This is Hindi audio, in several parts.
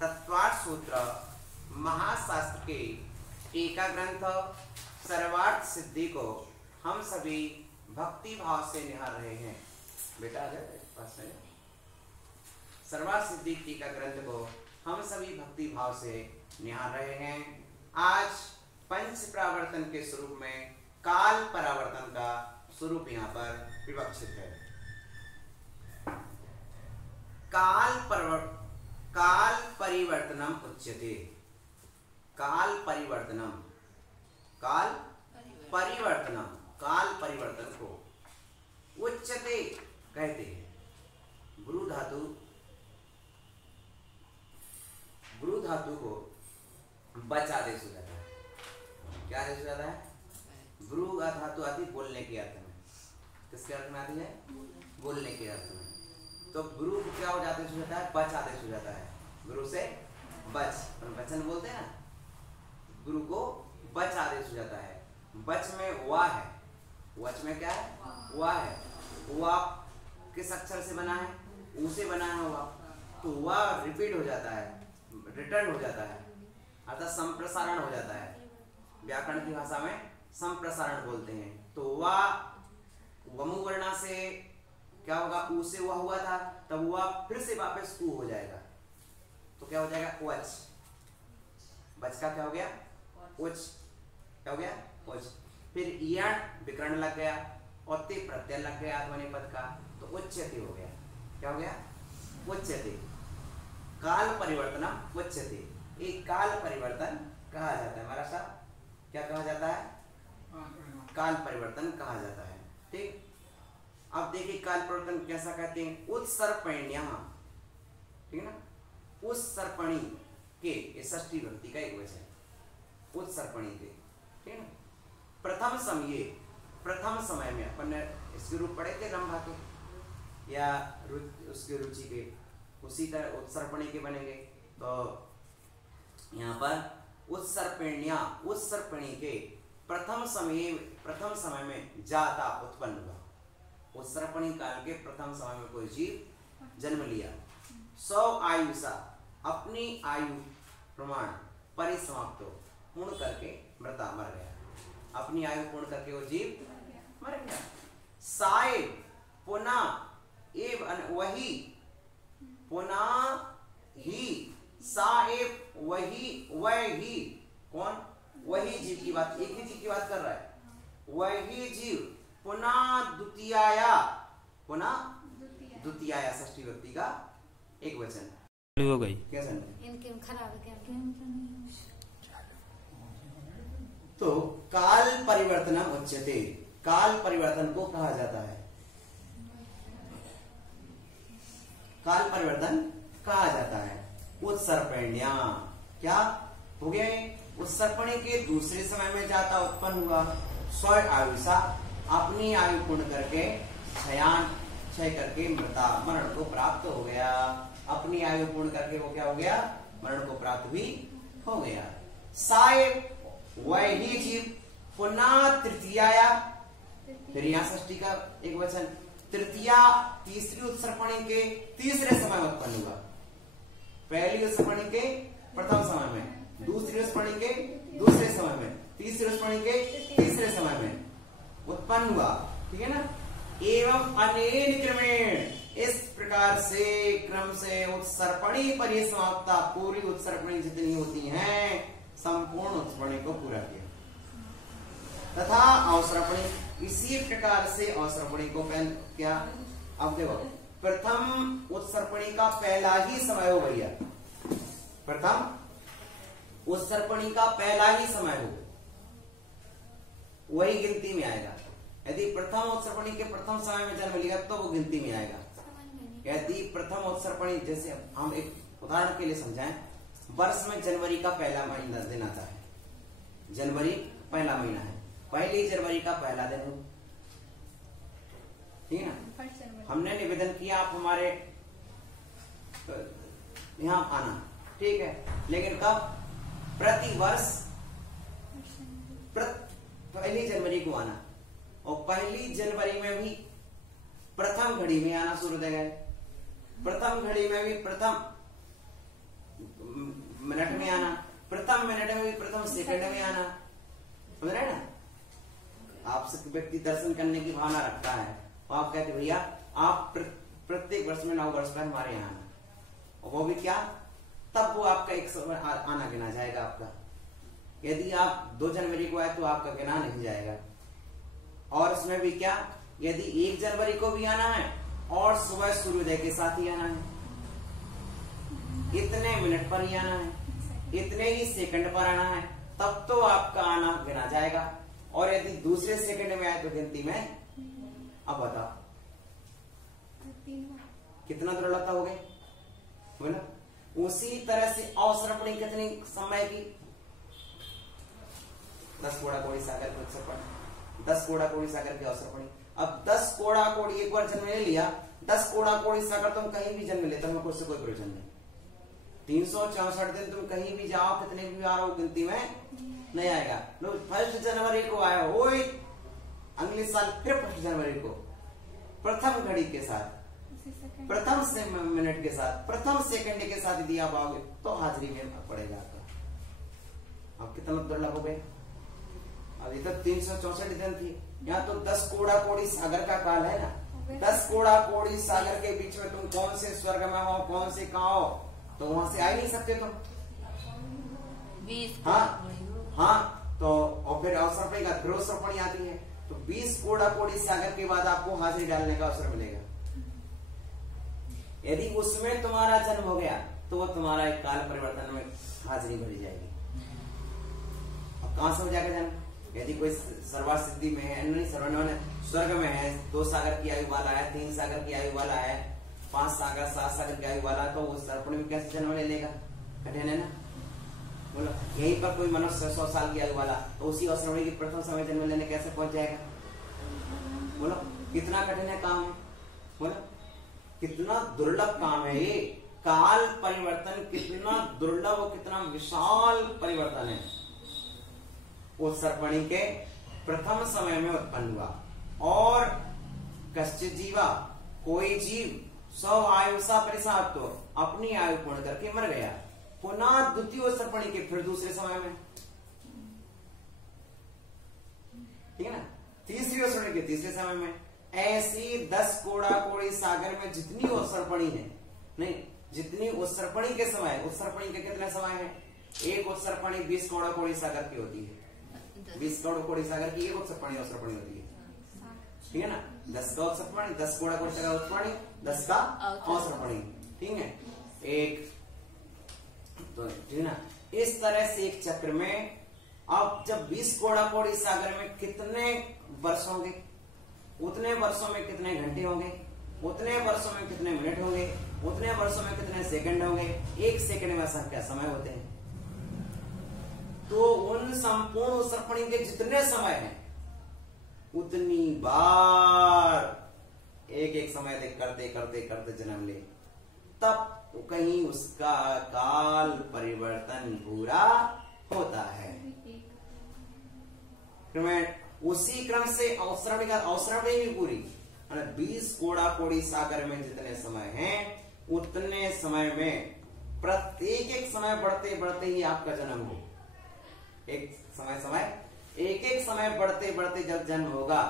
तत्वार्थ सूत्र महाशास्त्र के टीका ग्रंथ सर्वार्थ सिद्धि को हम सभी भक्ति भाव से निहार रहे हैं। बेटा आ जाए पास में। सर्वार्थ सिद्धि टीका ग्रंथ को हम सभी भक्ति भाव से निहार रहे हैं। आज पंच परावर्तन के स्वरूप में काल परावर्तन का स्वरूप यहाँ पर विवक्षित है। काल परिवर्तनम उच्यते। काल परिवर्तनम, काल परिवर्तन को उच्यते कहते हैं। गुरु धातु को बच आदेश हो जाता है। क्या आदेश हो जाता है? गुरु धातु आती बोलने के अर्थ में। किसके अर्थ में आती है? बोलने के अर्थ में। तो गुरु क्या हो जाता है? बच आदेश हो जाता है। गुरु से बच, वचन बोलते हैं ना, गुरु को बच आदेश हो जाता है। बच में वा है। वच में क्या है? वा है। वा किस अक्षर से बना है? ऊ से बना है वा। तो वा रिपीट हो जाता है, रिटर्न हो जाता है, अर्थात संप्रसारण हो जाता है। व्याकरण की भाषा में संप्रसारण बोलते हैं। तो वा वमु वर्णा से क्या होगा? ऊ से हुआ हुआ था, तब हुआ फिर से वापस ऊ हो जाएगा। तो क्या हो जाएगा? वच। बच का क्या हो गया? उच। क्या हो गया? उच। फिर यण विकर्ण लग गया और ते प्रत्यय लग गया ध्वनि पद का, तो उच्यते हो गया। क्या हो गया? उच्यते। काल परिवर्तन उच्यते। एक काल परिवर्तन कहा जाता है। हमारा साहब क्या कहा जाता है? काल परिवर्तन कहा जाता है। ठीक। अब देखिए काल परिवर्तन कैसा कहते हैं? उत्सर्पण्य। ठीक है ना? उत्सर्पणी के, ये षष्ठी विभक्ति का एक वचन। उत्सर्पणी के, ठीक है ना? प्रथम समय में अपन ने इसके रूप पढ़े थे रंभा के या उसके रुचि के, उसी तरह उत्सर्पणी के बनेंगे। तो यहाँ पर उत्सर्पणी के प्रथम समय में जाता उत्पन्न हुआ। उत्सर्पणी काल के प्रथम समय में कोई जीव जन्म लिया। 100 आयुषा, अपनी आयु प्रमाण परिसमाप्तो, पूर्ण करके मृता, मर गया। अपनी आयु पूर्ण करके वो जीव मर गया। साए पुनः एव वही, पुनः ही, साएब वही कौन? वही जीव की बात, एक ही जीव की बात कर रहा है। वही जीव पुनः द्वितीयाया षष्ठी विभक्ति का एक वचन हो गई। कैसे? खराब है। तो काल परिवर्तन उच्यते। काल परिवर्तन को कहा जाता है। काल परिवर्तन कहा जाता है। उत्सर्पण्या क्या हो गया? उत्सर्पणी के दूसरे समय में जाता उत्पन्न हुआ। 100 आयुषा, अपनी आयु पूर्ण करके क्षय करके मृता, मरण को प्राप्त हो गया। अपनी आयु पूर्ण करके वो क्या हो गया? मरण को प्राप्त भी हो गया। साए वही जीव पुनः तृतीयाया, फिर यहाँ षष्ठी का एक वचन, तृतीया तीसरी उत्सर्पणी के तीसरे समय में उत्पन्न हुआ। पहली उत्सर्पणी के प्रथम समय में, दूसरी उत्सर्पणी के दूसरे समय में, तीसरी उत्सर्पणी के तीसरे समय में उत्पन्न हुआ। ठीक है ना? एवं अनेन क्रमेण, इस प्रकार से क्रम से उत्सर्पणी परिसमाप्ता, पूरी उत्सर्पणी जितनी होती हैं संपूर्ण उत्सर्पणी को पूरा किया। तथा अवसर्पणी, इसी प्रकार से अवसर्पणी को क्या? अब देखो, प्रथम उत्सर्पणी का पहला ही समय हो भैया। प्रथम उत्सर्पणी का पहला ही समय हो, वही गिनती में आएगा। यदि प्रथम उत्सर्पणी के प्रथम समय में जन्म लिया तो वो गिनती में आएगा। यदि प्रथम उत्सर्पणी, जैसे हम एक उदाहरण के लिए समझाएं, वर्ष में जनवरी का पहला महीना दिन आता है। जनवरी पहला महीना है, पहली जनवरी का पहला दिन हो, ठीक है ना? हमने निवेदन किया आप हमारे यहाँ आना, ठीक है, लेकिन कब? प्रति वर्ष पहली जनवरी को आना, और पहली जनवरी में भी प्रथम घड़ी में आना सूर्योदय है। प्रथम घड़ी में भी प्रथम मिनट में आना, प्रथम मिनट में भी प्रथम सेकंड में आना, समझ रहे ना। आपसे व्यक्ति दर्शन करने की भावना रखता है तो आप कहते भैया आप प्रत्येक वर्ष में 9 वर्ष पर हमारे यहाँ आना, और वो भी क्या, तब वो आपका एक समय आना गिना जाएगा आपका। यदि आप 2 जनवरी को आए तो आपका गिना नहीं जाएगा। और इसमें भी क्या, यदि 1 जनवरी को भी आना है और सुबह सूर्योदय के साथ ही आना है, इतने मिनट पर ही आना है, इतने ही सेकंड पर आना है, तब तो आपका आना गिना जाएगा। और यदि दूसरे सेकंड में आए तो गिनती में, अब बताओ कितना दुर्लभता हो गई, बोला। उसी तरह से अवसर्पणी कितनी समय की, 10 कोड़ा कोड़ी सागर की अवसर्पणी, 10 कोड़ा कोड़ी सागर की अवसर्पणी। अब 10 कोड़ा कोड़ी एक बार जन्म ले लिया, 10 कोड़ा कोड़ी सागर तुम कहीं भी जन्म लेते हो, उससे कोई प्रयोजन नहीं। 364 दिन तुम कहीं भी जाओ, कितने भी आ रहो, गिनती में नहीं आएगा। लोग 1 जनवरी को आया हो, अगले साल फिर 1 जनवरी को प्रथम घड़ी के साथ, प्रथम से मिनट के साथ, प्रथम सेकंड के साथ यदि आप आओगे तो हाजिरी में पड़ेगा आपका। आप कितना दुर्लभ हो गए। अभी तक 364 दिन थी, यहाँ तो 10 कोड़ा कोड़ी सागर का काल है ना। 10 कोड़ा कोड़ी सागर के बीच में तुम कौन से स्वर्ग में हो, कौन से कहाँ हो, तो वहां से आ ही नहीं सकते तुम। हाँ तो और फिर अवसर्पणी का फिर अवसर्पणी आती है, तो 20 कोड़ा कोड़ी सागर के बाद आपको हाजिरी डालने का अवसर मिलेगा। यदि उसमें तुम्हारा जन्म हो गया तो वो तुम्हारा एक काल परिवर्तन में हाजिरी भरी जाएगी। अब कहां से हो जाएगा जन्म, यदि कोई सर्वार्थ सिद्धि में है, नहीं स्वर्ग में है, 2 सागर की आयु वाला है, 3 सागर की आयु वाला है, 5 सागर 7 सागर की आयु वाला, तो उस सर्पणी में कैसे जन्म ले लेगा, कठिन है ना। बोलो यहीं पर कोई मनुष्य 100 साल की आयु वाला, तो उसी अवसर्पणी की प्रथम समय जन्म लेने कैसे पहुंच जाएगा। बोलो कितना कठिन है काम, बोलो कितना दुर्लभ काम है ये। काल परिवर्तन कितना दुर्लभ और कितना विशाल परिवर्तन है, उस सर्पणी के प्रथम समय में उत्पन्न हुआ। और कश्चित जीवा, कोई जीव 100 आयुषा परिसाप्त, तो अपनी आयु पूर्ण करके मर गया, पुनः द्वितीय सर्पणी के फिर दूसरे समय में, ठीक है ना, तीसरी सर्पणी के तीसरे समय में। ऐसी 10 कोड़ा कोड़ी सागर में जितनी उत्सर्पणी है, नहीं जितनी उत्सर्पणी के समय, उत्सर्पणी के कितने समय है, एक उत्सर्पणी 20 कोड़ा कोड़ी सागर की होती है, 20 कोड़ा कोड़ी सागर की एक उत्सर्पणी होती है, ठीक है ना। 10 का उत्सर्पणी, 10 कोड़ा कोड़ी सागर उत्सर्पणी, 10 का अवसर्पणी, ठीक है एक, तो ठीक है ना। इस तरह से एक चक्र में अब जब 20 कोड़ा कोड़ी सागर में कितने वर्ष होंगे, उतने वर्षों में कितने घंटे होंगे, उतने वर्षों में कितने मिनट होंगे, उतने वर्षों में कितने सेकंड होंगे, एक सेकंड में ऐसा क्या समय होते हैं। तो उन संपूर्ण उत्सर्पणी के जितने समय हैं, उतनी बार एक एक समय तक करते करते करते जन्म ले, तब कहीं उसका काल परिवर्तन पूरा होता है। उसी क्रम से अवसर्पणी भी पूरी, 20 कोड़ा कोड़ी सागर में जितने समय हैं, उतने समय में प्रत्येक एक समय बढ़ते बढ़ते ही आपका जन्म हो। एक समय बढ़ते बढ़ते जब जन्म होगा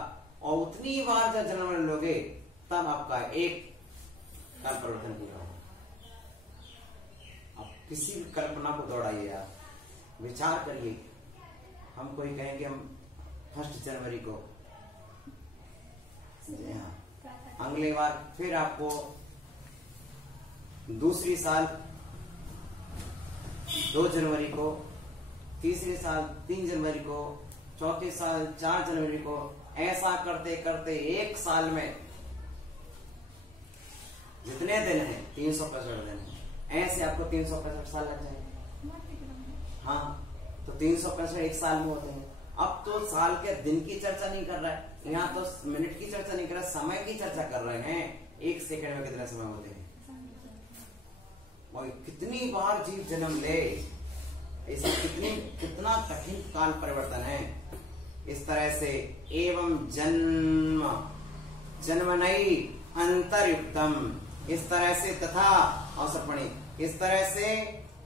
और उतनी बार जब जन्म लोगे, तब आपका एक काल परिवर्तन पूरा होगा। आप किसी भी कल्पना को दौड़ाइए, आप विचार करिए। हम कोई कहेंगे हम 1 जनवरी को, अगले बार फिर आपको दूसरी साल 2 जनवरी को, तीसरे साल 3 जनवरी को, चौथे साल 4 जनवरी को, ऐसा करते करते एक साल में जितने दिन हैं 365 दिन है, ऐसे आपको 365 साल लग जाएंगे। हाँ तो 365 एक साल में होते हैं। अब तो साल के दिन की चर्चा नहीं कर रहा है, यहाँ तो मिनट की चर्चा नहीं कर रहा, समय की चर्चा कर रहे हैं। एक सेकंड में कितने समय होते हैं, और कितनी बार जीव जन्म ले, ऐसा कितना कठिन काल परिवर्तन है। इस तरह से एवं जन्मनई अंतरयुक्तम, इस तरह से तथा अवसर्पणी, इस तरह से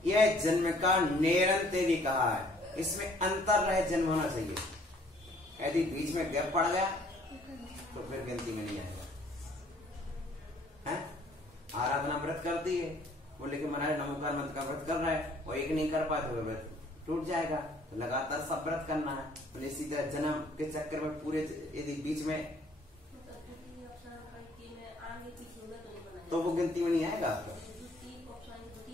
यह जन्म का निरंतर कहा है, इसमें अंतर रहे जन्म होना चाहिए। यदि बीच में गैप पड़ गया तो फिर गिनती में नहीं आएगा। हैं? आराधना व्रत करती है, बोले कि महाराज नमोकार मंत्र का व्रत कर रहा है और एक नहीं कर पाए तो व्रत टूट जाएगा। तो लगातार सब व्रत करना है। तो इसी तरह जन्म के चक्कर में पूरे यदि बीच में तो वो गिनती में नहीं आएगा आपका।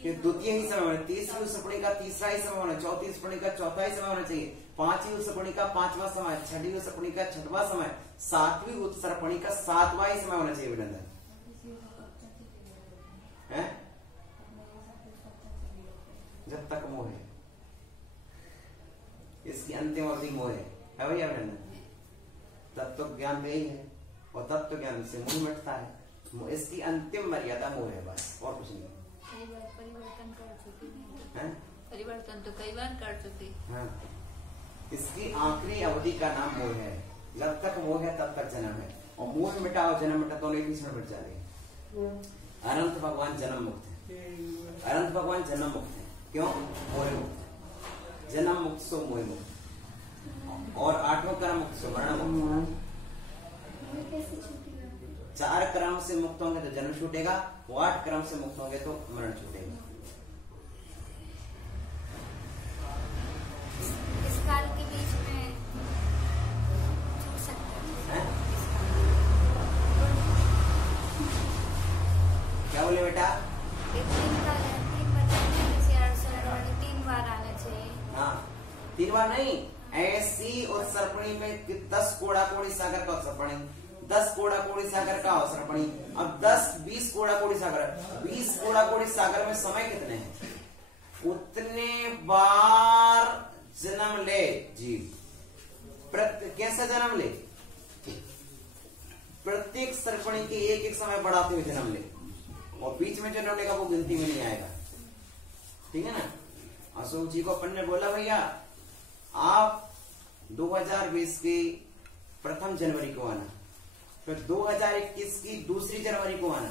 द्वितीय ही समय होना, तीसरी उत्सर्पणी का तीसरा ही समय होना, चौथी उत्सर्पणी का चौथा ही समय होना चाहिए, पांचवी उत्सर्पणी का पांचवा समय, छठी उत्सर्पणी का छठवां समय, सातवीं उत्सर्पणी का सातवां ही समय होना चाहिए अभिनंदन। जब तक मोह है, इसकी अंतिम अवधि मोह है भैया अभिनंदन। तत्व ज्ञान में ही है और तत्व ज्ञान से मोह मिटता है। इसकी अंतिम मर्यादा मोह है, बस और कुछ नहीं। परिवर्तन तो कई बार कर चुके। हाँ, इसकी आखिरी अवधि का नाम मोह है। जब तक मोह है तब तक जन्म है, और मोह मिटा और जन्म मिटा दोनों एक ही समय मिट जाएंगे। अनंत भगवान जन्म मुक्त है, अनंत भगवान जन्म मुक्त है। क्यों? मोह मुक्त। जन्म मुक्त सो मोह मुक्त, और आठवां कर्म मुक्त सो मरण मुक्त। 4 क्रम से मुक्त होंगे तो जन्म छूटेगा, 8 क्रम से मुक्त होंगे तो मरण छूटेगा। इस काल के बीच में छूट सकते हैं। क्या बोले बेटा? 3 बार आना चाहिए। हाँ, 3 बार नहीं, ऐसी उत्सर्पणी में 10 कोड़ा कोड़ी सागर का उत्सर्पणी, 10 कोड़ा कोड़ी सागर का उत्सर्पणी। अब 10-20 कोड़ा कोड़ी सागर, 20 कोड़ा कोड़ी सागर में समय कितने हैं? उतने बार जन्म ले जीव। कैसे जन्म ले? प्रत्येक सर्पणी के एक समय बढ़ाते हुए जन्म ले, और बीच में जन्म लेगा वो गिनती में नहीं आएगा। ठीक है ना? अशोक जी को अपन ने बोला भैया आप 2020 की 1 जनवरी को आना, फिर 2021 की 2 जनवरी को आना,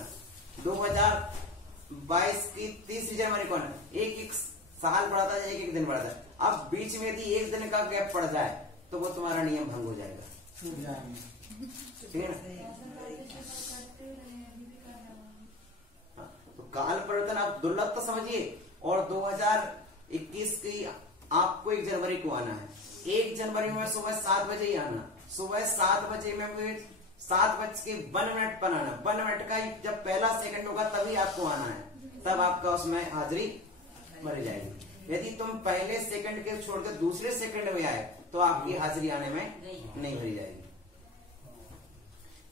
2022 की 3 जनवरी को आना। एक साल बढ़ाता जाए, एक दिन बढ़ाता है। अब बीच में यदि एक दिन का गैप पड़ जाए तो वो तुम्हारा नियम भंग हो जाएगा। ठीक है ना? तो काल परिवर्तन आप दुर्लभ तो समझिए। और 2021 की आपको 1 जनवरी को आना है। 1 जनवरी में सुबह 7 बजे ही आना। सुबह 7 बजे में 7:01 पर आना। 1 मिनट का जब पहला सेकंड होगा तभी आपको आना है, तब आपका उसमें हाजिरी भरी जाएगी। यदि तुम पहले सेकंड के छोड़कर दूसरे सेकंड में आए तो आपकी हाजिरी आने में नहीं भरी जाएगी।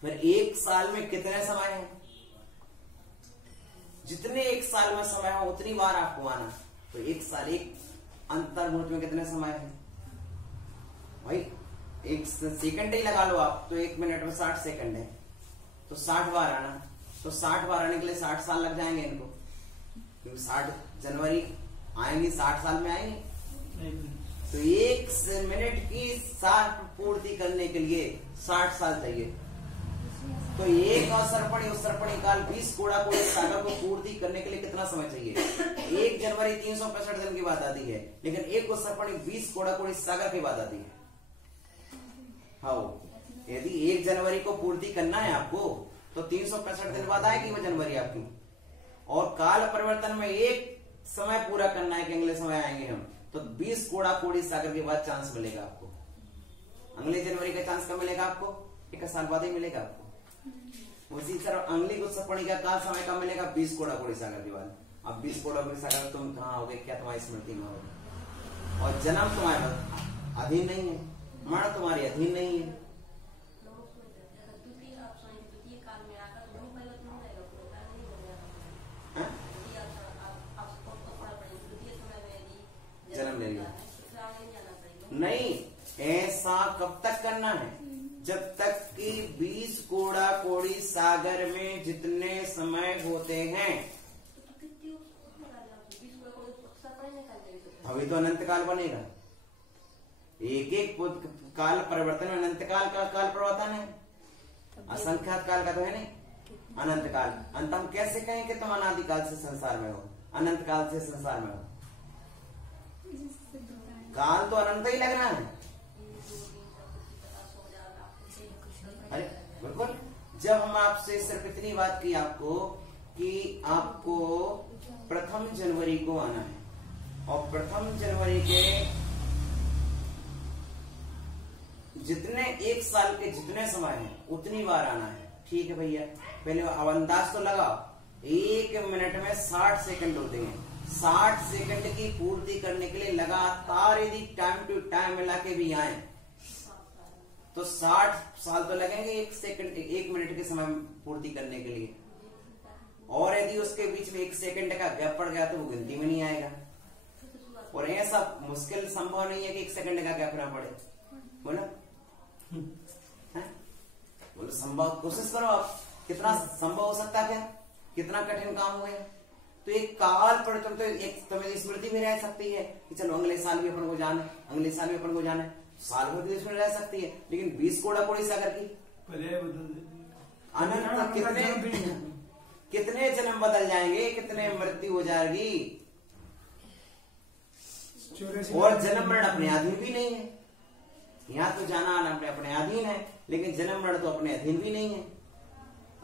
फिर 1 साल में कितने समय है? जितने 1 साल में समय हो उतनी बार आपको आना। तो 1 साल, एक अंतर्मुहूर्त में कितने समय है भाई? 1 सेकंड ही लगा लो आप, तो 1 मिनट में 60 सेकंड है, तो 60 बार आना। तो 60 बार आने के लिए 60 साल लग जाएंगे इनको, क्योंकि 60 जनवरी आएंगी, 60 साल में आएंगे। तो 1 मिनट की 60 पूर्ति करने के लिए 60 साल चाहिए। तो एक उत्सर्पणी काल 20 कोड़ा कोड़ी सागर को पूर्ति करने के लिए कितना समय चाहिए? 1 जनवरी 365 दिन की बात आती है, लेकिन एक उत्सर्पणी 20 कोड़ा कोड़ी सागर की बात आती है। हाँ, यदि 1 जनवरी को पूर्ति करना है आपको तो 365 दिन बाद आएगी वो जनवरी आपकी। और काल परिवर्तन में एक समय पूरा करना है कि अगले समय आएंगे हम, तो 20 कोड़ा कोड़ी सागर के बाद चांस मिलेगा आपको। अगले जनवरी का चांस कब मिलेगा आपको? 1 साल बाद ही मिलेगा आपको। उसी तरह अगली उत्सर्पणी का काल समय कब मिलेगा? 20 कोड़ा कोड़ी सागर के बाद। अब 20 कोड़ा कोड़ी सागर तुम कहाँ होगे? क्या तुम्हारी स्मृति में होगा? और जन्म तुम्हारे अधीन नहीं है, मरण तुम्हारी अधीन नहीं है। जन्म ले लिया नहीं, ऐसा कब तक करना है? जब तक कि 20 कोड़ा कोड़ी सागर में जितने समय होते हैं। अभी तो अनंत काल बनेगा। एक एक काल परिवर्तन में अनंत काल का काल परिवर्तन है, असंख्यात काल का तो है नहीं। अनंत काल, अंत हम कैसे कहें कि तुम अनादिकाल से संसार में हो, अनंत काल से संसार में हो? काल तो अनंत ही लगना है। अरे बिल्कुल, जब हम आपसे सिर्फ इतनी बात की आपको कि आपको 1 जनवरी को आना है और 1 जनवरी के जितने 1 साल के जितने समय है उतनी बार आना है। ठीक है भैया, पहले अब अंदाज तो लगाओ, 1 मिनट में 60 सेकंड होते हैं। 60 सेकंड की पूर्ति करने के लिए लगातार यदि टाइम टू टाइम मिला के भी आए तो 60 साल तो लगेंगे 1 मिनट के समय पूर्ति करने के लिए। और यदि उसके बीच में 1 सेकंड का गैप पड़ गया तो वो गिनती में नहीं आएगा। और ऐसा मुश्किल संभव नहीं है कि 1 सेकंड का गैप ना पड़े। बोलो बोलो, संभव कोशिश करो आप, कितना संभव हो सकता है, क्या कितना कठिन काम हुआ है। तो एक काल परिवर्तन तो एक तुम्हें स्मृति भी रह सकती है कि चलो अगले साल भी अपन को जाना है, अगले साल भी अपन को जाना है, साल भर भी इसमें रह सकती है। लेकिन 20 कोड़ा कोड़ी सागर की अनंत कितने जन्म बदल जाएंगे, कितने मृत्यु हो जाएगी। और जन्म मरण अपने अधीन भी नहीं है। यहाँ तो जाना आना अपने अधीन है, लेकिन जन्म मरण तो अपने अधीन भी नहीं है।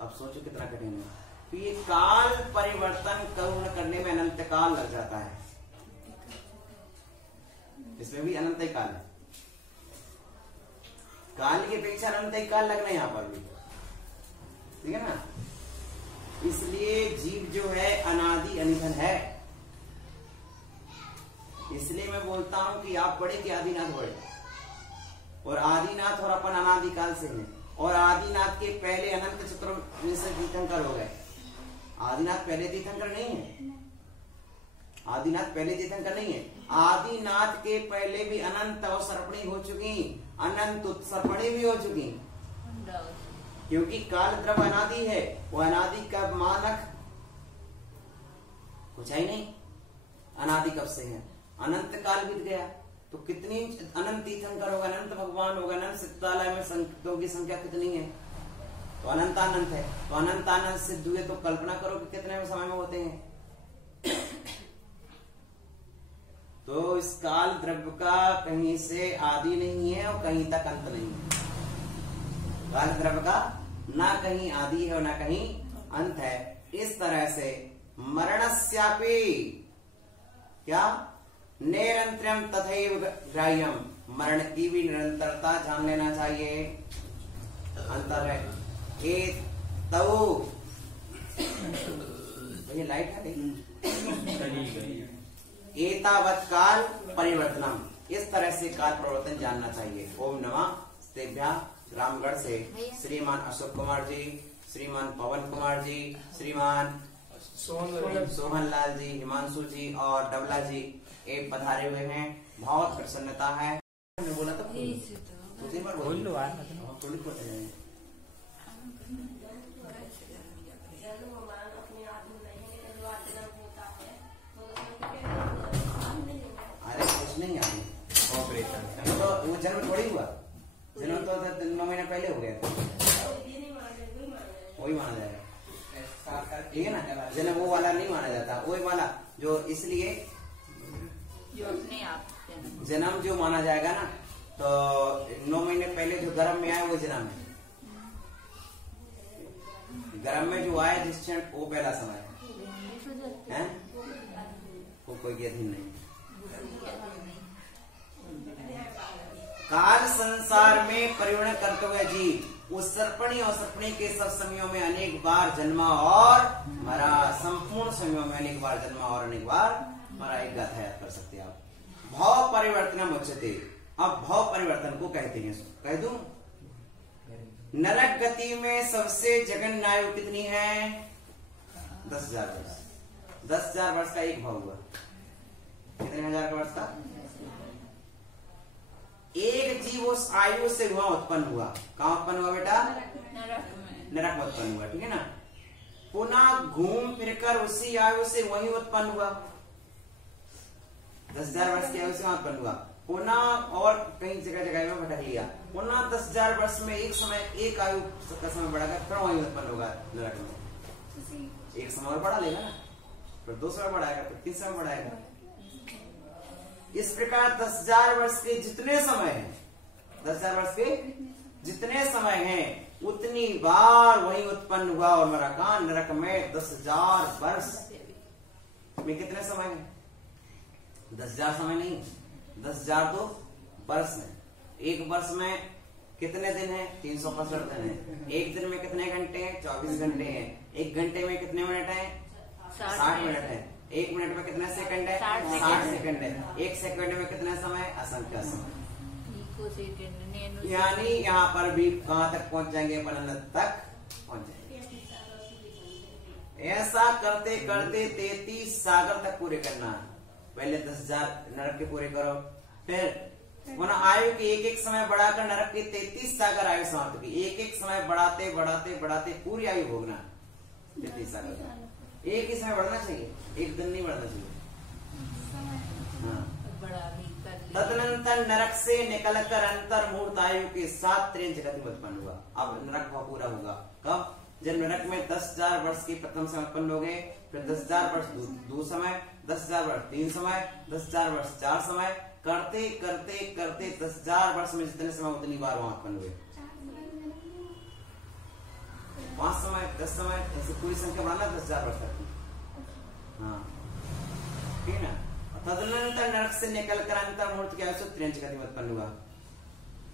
अब सोचो कितना कठिन है। तो ये काल परिवर्तन करुण करने में अनंत काल लग जाता है। इसमें भी अनंत ही काल है, काल की अपेक्षा अनंत ही काल लगना है यहाँ पर भी, ठीक है ना। इसलिए जीव जो है अनादि अनिधन है। इसलिए मैं बोलता हूं कि आप बड़े कि आदिनाथ बड़े, और आदिनाथ और अपन अनादिकाल से हैं। और आदिनाथ के पहले अनंत चतुर्वेद से तीर्थंकर हो गए। आदिनाथ पहले तीर्थंकर नहीं है, आदिनाथ पहले तीर्थंकर नहीं है। आदिनाथ के पहले भी अनंत अवसर्पणी हो चुकी, अनंत उत्सर्पणी भी हो चुकी, क्योंकि काल द्रव्य अनादि है। वो अनादि का मानक कुछ है ही नहीं, अनादि कब से है, अनंत काल बीत गया। तो कितनी अनंत तीर्थंकर होगा, अनंत भगवान होगा, अनंत सिद्धालय में संतों की संख्या कितनी है, तो अनंत अनंत है। तो अनंत अनंत सिद्ध हुए तो कल्पना करो कि कितने समय में होते हैं। तो इस काल द्रव्य का कहीं से आदि नहीं है और कहीं तक अंत नहीं है। काल द्रव्य का ना कहीं आदि है और ना कहीं अंत है। इस तरह से मरणस्यापि क्या निरंतरम तथैव ग्राह्यम, मरण की भी निरंतरता जान लेना चाहिए। अंतर है ये लाइट है एतावत काल परिवर्तनम, इस तरह से काल परिवर्तन जानना चाहिए। ओम नमः तेभ्या। रामगढ़ से श्रीमान अशोक कुमार जी, श्रीमान पवन कुमार जी, श्रीमान सोहन लाल जी, हिमांशु जी और डबला जी एक पधारे हुए हैं। बहुत प्रसन्नता है। मैं बोला था बोल लो थोड़ी अरे कुछ नहीं आगे ऑपरेशन तो वो जन्म थोड़ी हुआ, जन्म तो 9 महीने पहले हो गया, वही माना जाएगा, ठीक है ना। जन्म वो वाला नहीं माना जाता, वही वाला जो, इसलिए जन्म जो माना जाएगा ना, तो 9 महीने पहले जो गर्भ में आया वो जन्म है। गर्भ में जो आया जिस क्षण वो पहला समय है, वो कोई के अधीन नहीं। काल संसार में परिवर्तन करते हुए जीव उस सर्पणी और सर्पणी के सब समयों में अनेक बार जन्मा और मरा, संपूर्ण समयों में अनेक बार जन्मा और अनेक बार मरा। एक गाथा याद कर सकते हैं आप। भाव परिवर्तन उच्यते। अब भाव परिवर्तन को कहते हैं, कह दूं, नरक गति में सबसे जघन्य आयु कितनी है? 10,000 वर्ष। 10,000 वर्ष का एक भाव हुआ, कितने हजार वर्ष का? एक जीव उस आयु से वहां उत्पन्न हुआ। कहां उत्पन्न हुआ बेटा? नरक में उत्पन्न हुआ, ठीक है ना। पुनः घूम फिरकर उसी आयु से वही उत्पन्न हुआ। 10,000 वर्ष की आयु से वहां उत्पन्न हुआ। पुनः और कई जगह जगह में भटक लिया। पुनः 10,000 वर्ष में एक समय, एक आयु का समय बढ़ाकर फिर वही उत्पन्न होगा नरक में। एक समय और बढ़ा लेगा ना, फिर 2 समय बढ़ाएगा, फिर 3 समय बढ़ाएगा। इस प्रकार 10,000 वर्ष के जितने समय हैं, 10,000 वर्ष के जितने समय हैं उतनी बार वही उत्पन्न हुआ और मरा। कहां? नरक में 10,000 वर्ष में कितने समय है? 10,000 समय नहीं, 10,000 तो वर्ष में। एक वर्ष में कितने दिन है? 365 दिन है। एक दिन में कितने घंटे हैं? 24 घंटे हैं। एक घंटे में कितने मिनट हैं? 60 मिनट है। एक मिनट में कितने सेकंड है? 60 सेकंड है। एक सेकंड में कितने समय? असंख्य समय। यानी यहाँ पर भी कहां तक पहुंच जाएंगे? अनंत तक पहुंच जाएंगे। ऐसा करते करते 33 सागर तक पूरे करना। पहले 10,000 नरक के पूरे करो, फिर आयु के एक एक समय बढ़ाकर नरक के 33 सागर आयु समाप्त की। एक एक समय बढ़ाते बढ़ाते बढ़ाते पूरी आयु भोगना। 33 सागर एक ही समय बढ़ना चाहिए, एक दिन नहीं बढ़ना चाहिए। तदनंतर नरक से निकलकर अंतर मूर्त आयु के साथ त्रेंच गति उत्पन्न हुआ। अब नरक का पूरा होगा कब? जब नरक में 10,000 वर्ष के प्रथम समय उत्पन्न हो गए, फिर 10,000 वर्ष दो समय, 10,000 वर्ष 3 समय, 10,000 वर्ष 4 समय, करते करते करते 10,000 वर्ष में जितने समय उतनी बार वहां उत्पन्न हुए। 5 समय, 10 समय, ऐसे पूरी संख्या बढ़ाना 10,000 वर्ष तक। हाँ ठीक है ना। तदनंतर नरक से निकलकर अंतर मूर्त के आयु से त्रेंच गति में उत्पन्न हुआ।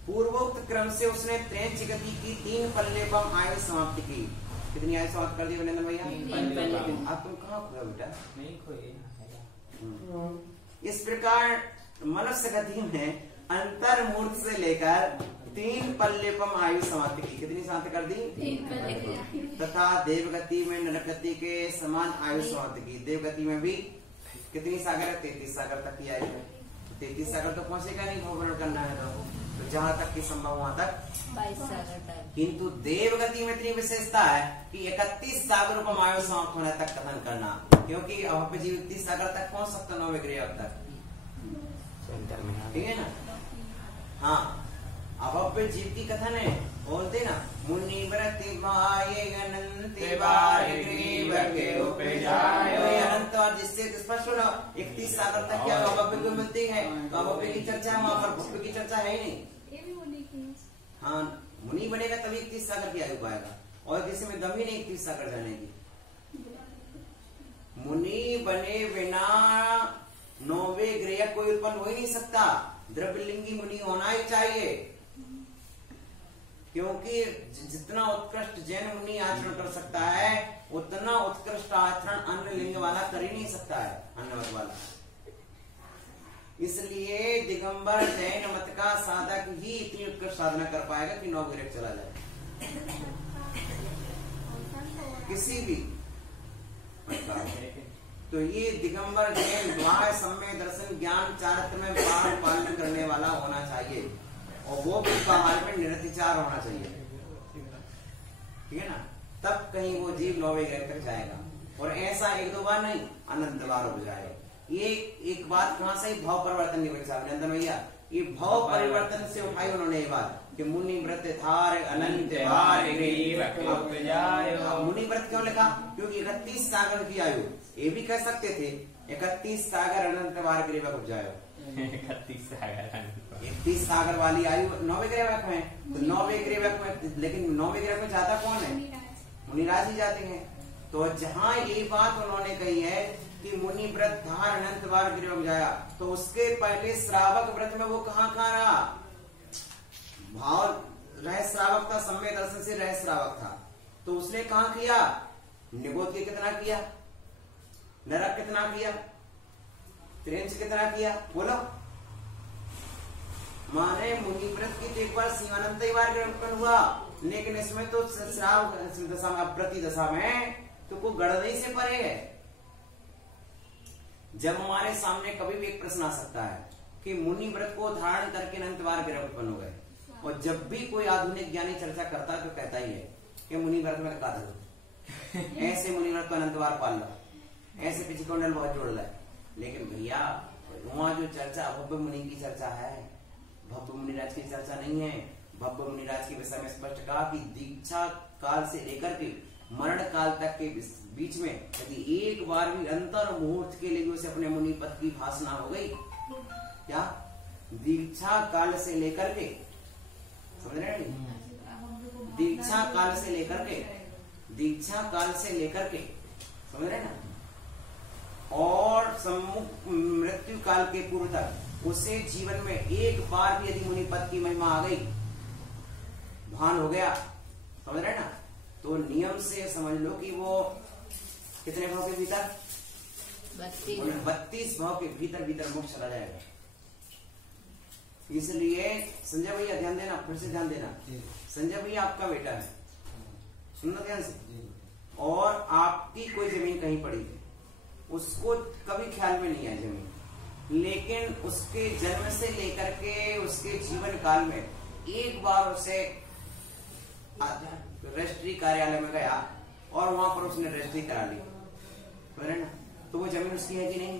पूर्वोक्त क्रम से उसने त्रेंच गति की 3 पल्लेपम आयु समाप्ति की। कितनी आयु समाप्त कर दी अभिनंदन भैया? आप तुम कहाँ खोया बेटा? नहीं खोए। इस प्रकार मनुष्य गति में अंतर मूर्त से लेकर 3 पल्लेपम आयु समाप्ति की। कितनी समाप्त कर दी? तथा देवगति में नरक गति के समान आयु समाप्त की। देवगति में भी कितनी सागर है? 33 सागर तक की आयु है। 33 सागर तो पहुंचेगा नहीं, भ्रमण करना है तो जहां तक की संभव वहां तक 22 सागर तक। किंतु देवगति में इतनी विशेषता है कि 31 सागर रूपम आयु समाप्त होने तक कथन करना, क्योंकि अब जीव 30 सागर तक पहुंच सकता 9वें ग्रह अब तक। ठीक है ना। हाँ अभव्य जीव की कथन है, बोलते ना मुनि व्रत अनंत, और जिससे स्पष्ट होना 31 सागर तक क्या अभव्य को मिलती है। तो अभव्य की चर्चा है, वहां पर भव्य की चर्चा है ही नहीं। हाँ मुनि बनेगा तभी 31 सागर की आयु पाएगा, और किसी में दम ही नहीं 31 सागर जाने की। मुनि बने बिना 9वें ग्रह कोई उत्पन्न हो ही नहीं सकता। द्रव्यलिंगी मुनि होना ही चाहिए, क्योंकि जितना उत्कृष्ट जैन मुनि आचरण कर सकता है उतना उत्कृष्ट आचरण अन्य लिंग वाला कर ही नहीं सकता है, अन्नवत वाला। इसलिए दिगंबर जैन मत का साधक ही इतनी उत्कृष्ट साधना कर पाएगा कि 9 ग्रह चला जाए। किसी भी तो ये दिगंबर जैन द्वार समय दर्शन ज्ञान चारित्र में बाण पालन करने वाला होना चाहिए, और वो भी बाहर में निरतिचार होना चाहिए। ठीक है ना। तब कहीं वो जीव 9वें ग्रह तक जाएगा, और ऐसा 1-2 बार नहीं, अनंत बार हो जाएगा। ये एक बात कहां से? भाव परिवर्तन की परीक्षा अभिनंदन भैया, ये भाव परिवर्तन से उठाई उन्होंने ये बात कि मुनि व्रत थार अनंत बार। मुनि व्रत क्यों लिखा? क्योंकि 31 सागर की आयु, ये भी कह सकते थे 31 सागर अनंत बार ग्रीवा को जाए। 31 सागर वाली आयु 9वें ग्रह में, तो 9वें ग्रह में, लेकिन 9वें ग्रह में जाता कौन है? मुनिराज ही जाते हैं। तो जहां ये बात उन्होंने कही है कि मुनि व्रत धार अनंत बार गृह जाया, तो उसके पहले श्रावक व्रत में वो कहाँ रहा? भाव रह श्रावक था, सम्य दर्शन से रह श्रावक था, तो उसने कहाँ किया? निगोद के कितना किया? नरक कितना किया? त्रेंच कितना किया? बोलो। माने मुनि व्रत की एक बार सीमानंत बार उत्पन्न हुआ, लेकिन इसमें तो श्राव दशा में, प्रति दशा में तो को गणना से परे है। जब हमारे सामने कभी भी एक प्रश्न आ सकता है कि मुनि व्रत को धारण करके अनंत बार ग्रह उत्पन्न हो गए, और जब भी कोई आधुनिक ज्ञानी चर्चा करता है तो कहता ही है कि मुनि व्रत में लगा दो, ऐसे मुनि व्रत को अनंत बार पाल लो, ऐसे पीछे कुंडल बहुत जोड़ ला। लेकिन भैया वहां जो चर्चा भव्य मुनि की चर्चा है, भव्य मुनिराज की चर्चा नहीं है। भव्य मुनिराज के विषय में स्पष्ट कहा कि दीक्षा काल से लेकर के मरण काल तक के बीच में यदि एक बार भी अंतर मुहूर्त के लिए उसे अपने मुनि पद की भाषणा हो गई क्या दीक्षा काल से लेकर के, समझ रहे हैं? दीक्षा काल से लेकर के, दीक्षा काल से लेकर के, समझ रहे ना, और सम्मुख मृत्यु काल के पूर्व तक उसे जीवन में एक बार भी यदि मुनि पद की महिमा आ गई, भान हो गया, समझ रहे ना, तो नियम से समझ लो कि वो कितने भाव के भीतर, 32 भाव के भीतर भीतर मोक्ष चला जाएगा। इसलिए संजय भैया ध्यान देना, फिर से ध्यान देना, संजय भैया आपका बेटा है, सुनना ध्यान से, और आपकी कोई जमीन कहीं पड़ी थी, उसको कभी ख्याल में नहीं आया जमीन, लेकिन उसके जन्म से लेकर के उसके जीवन काल में एक बार उसे रजिस्ट्री कार्यालय में गया और वहां पर उसने रजिस्ट्री करा ली, है ना, तो वो जमीन उसकी है कि नहीं?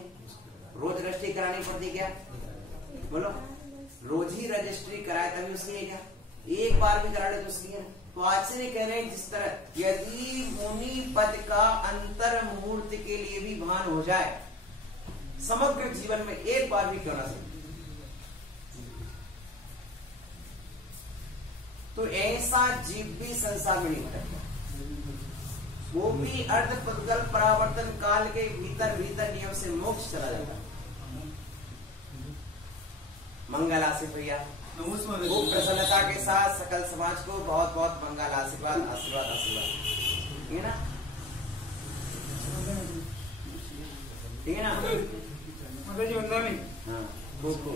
रोज रजिस्ट्री करानी पड़ती क्या? बोलो, रोज ही रजिस्ट्री कराए तभी उसकी है क्या? एक बार भी करा ले तो उसकी है। तो आचार्य कह रहे हैं जिस तरह यदि मुनि पद का अंतर मुहूर्त के लिए भी भान हो जाए, समग्र जीवन में एक बार भी क्यों ना सके, तो ऐसा जीव भी संसार में नहीं भटकता, वो भी अर्ध पदगल परावर्तन काल के भीतर भीतर नियम से मोक्ष चला जाता। मंगल आशीर्वाद भैया, वो प्रसन्नता के साथ सकल समाज को बहुत बहुत मंगल आशीर्वाद आशीर्वाद आशीर्वाद, ठीक है ना, ठीक है ना, हाँ खूब खूब।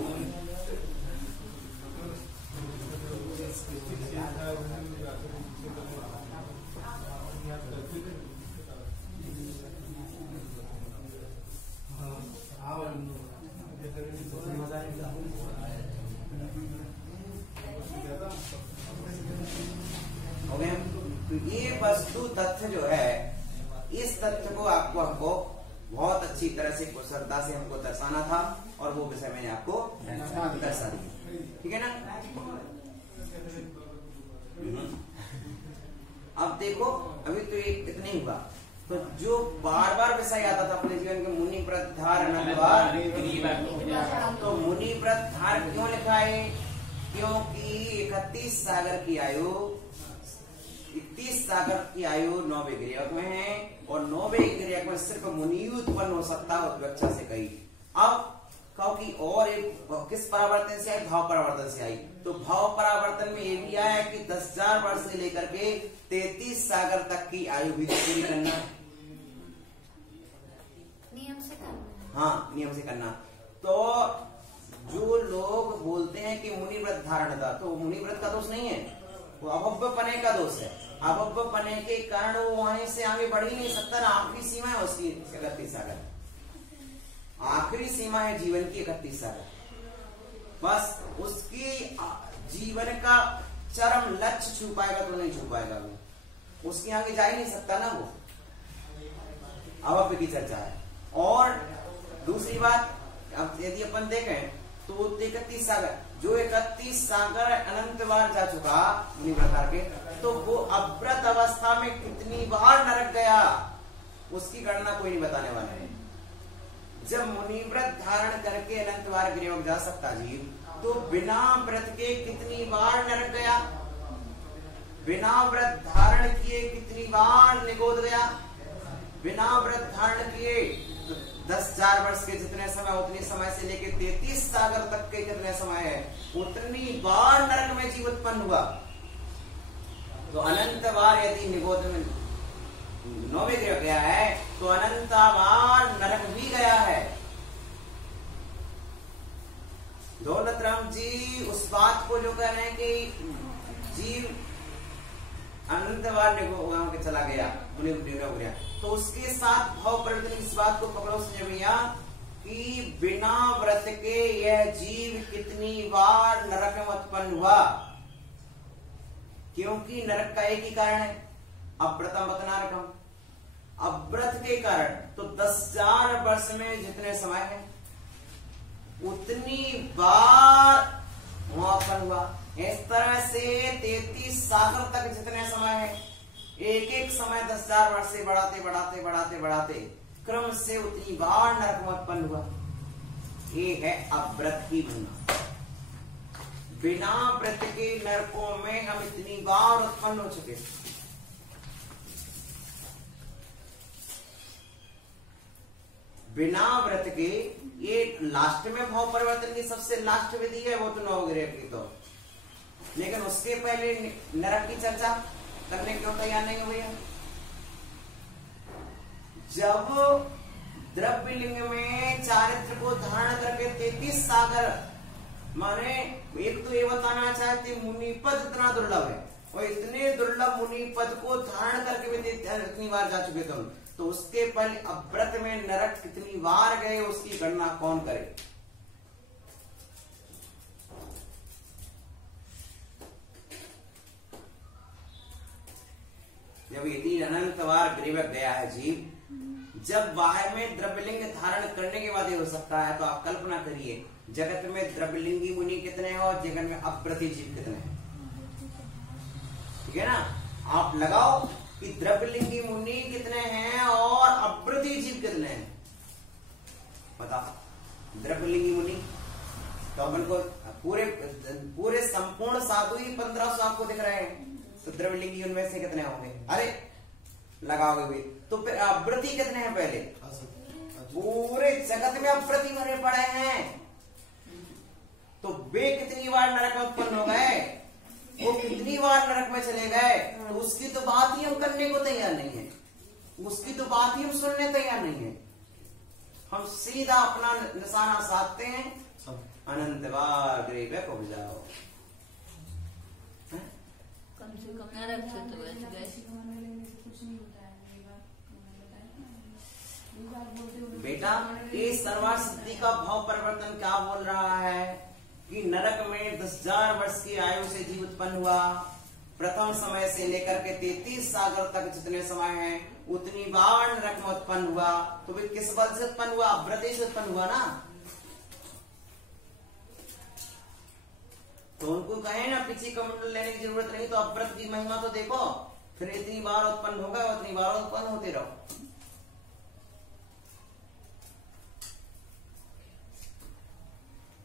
हो गया। तो ये वस्तु तथ्य जो है, इस तथ्य को आपको हमको बहुत अच्छी तरह से कुशलता से हमको दर्शाना था, और वो विषय मैंने आपको दर्शा दिया, ठीक है ना। अब देखो, अभी तो ये इतना ही हुआ, तो जो बार बार विषय आता था अपने जीवन के, मुनि व्रत धार अनंतवार, तो मुनि व्रत धार क्यों लिखा है? क्योंकि 31 सागर की आयु, 31 सागर की आयु 9वें गिरियक में है, और 9वें गिरियक में सिर्फ मुनि उत्पन्न हो सकता है उत्प्रेक्षा से कही। अब कहो कि और एक किस परावर्तन से आई? भाव परावर्तन से आई। तो भाव परावर्तन में ये भी आया कि 10,000 वर्ष से लेकर के 33 सागर तक की आयु भी पूरी करना, नियम से करना। हाँ, नियम से करना। तो जो लोग बोलते हैं कि मुनि व्रत धारण था, तो मुनि व्रत का दोष नहीं है, वो अभव्य पने का दोष है। अभव्य पने के कारण वो वहीं से आगे बढ़ ही नहीं सकता ना, आखिरी सीमा है उसकी 31 सागर, आखिरी सीमा है जीवन की 31 सागर, बस उसकी जीवन का चरम लक्ष्य छू पाएगा तो नहीं छू पाएगा, वो उसके आगे जा ही नहीं सकता ना, वो अभव्य की चर्चा है। और दूसरी बात, अब यदि अपन देखें तो 31 सागर, जो 31 सागर अनंत बार जा चुका मुनि प्रकार के, तो वो अव्रत अवस्था में कितनी बार नरक गया उसकी गणना कोई नहीं बताने वाला है। जब मुनि व्रत धारण करके अनंत बार गिरियोग जा सकता जीव, तो बिना व्रत के कितनी बार नरक गया, बिना व्रत धारण किए कितनी बार निगोद गया, बिना व्रत धारण किए 10,000 वर्ष के जितने समय, उतने समय से लेके 33 सागर तक के कितने समय है, उतनी बार नरक में जीव उत्पन्न हुआ। तो अनंत बार यदि निगोद में 9वें गिर गया है, तो अनंत बार नरक भी गया है। दौलत राम जी उस बात को जो कह रहे हैं कि जीव अनंत बार निगोद के चला गया, उन्हें हो गया, तो उसके साथ भाव परिवर्तन इस बात को पकड़ो समझ भैया कि बिना व्रत के यह जीव कितनी बार नरक में उत्पन्न हुआ, क्योंकि नरक का एक ही कारण है, अव्रतम वतनारकम, अव्रत के कारण। तो 10,000 वर्ष में जितने समय है उतनी बार वहां उत्पन्न हुआ। इस तरह से 33 सागर तक जितने समय है, एक एक समय 10,000 वर्ष से बढ़ाते बढ़ाते बढ़ाते बढ़ाते क्रम से उतनी बार नरक में उत्पन्न हुआ। ये है अव्रत की महिमा। बिना व्रत के नरकों में हम इतनी बार उत्पन्न हो चुके। बिना व्रत के ये लास्ट में भाव परिवर्तन की सबसे लास्ट विधि है, वो तो नवग्रह की तो, लेकिन उसके पहले नरक की चर्चा करने क्यों तैयार नहीं हुई है? जब द्रव्य लिंग में चारित्र को धारण करके 33 सागर, माने एक तो ये बताना चाहते मुनिपद इतना दुर्लभ है, और इतने दुर्लभ मुनिपद को धारण करके भी इतनी बार जा चुके तुम, तो उसके पहले अव्रत में नरक कितनी बार गए उसकी गणना कौन करे? जब यदि अनंत बार गृहक गया है जीव, जब बाहर में द्रव्यलिंग धारण करने के बाद ये हो सकता है, तो आप कल्पना करिए जगत में द्रव्यलिंगी मुनि कितने हैं और जगत में अव्रती जीव कितने हैं। ठीक है ना? आप लगाओ कि द्रव्यलिंगी मुनि कितने हैं और अव्रती जीव कितने हैं, बताओ। द्रव्यलिंगी मुनि तो अपन को पूरे संपूर्ण साधु ही 1500 आपको दिख रहे हैं, तो द्रव्यलिंगी उनमें से कितने होंगे? अरे लगाओगे भी तो फिर अव्रती कितने हैं? पहले पूरे जगत में अव्रती भरे पड़े हैं, तो वे कितनी बार नरक में उत्पन्न हो गए, वो कितनी बार नरक में चले गए, तो उसकी तो बात ही हम करने को तैयार नहीं है, उसकी तो बात ही हम सुनने तैयार नहीं है। हम सीधा अपना निशाना साधते हैं, अनंत बार गृह को बुझाओ। कम से कम नरक से तो वैसे बेटा, ये सर्वार सिद्धि का भाव परिवर्तन क्या बोल रहा है कि नरक में 10,000 वर्ष की आयु से जीव उत्पन्न हुआ, प्रथम समय से लेकर के 33 सागर तक जितने समय हैं उतनी बार नरक में उत्पन्न हुआ, तो वे किस बल से उत्पन्न हुआ? अव्रती से उत्पन्न हुआ ना। तो उनको कहे ना पिछी कमंडल लेने की जरूरत नहीं, तो अव्रत की महिमा तो देखो, फिर इतनी बार उत्पन्न होगा उतनी बार उत्पन्न होते रहो।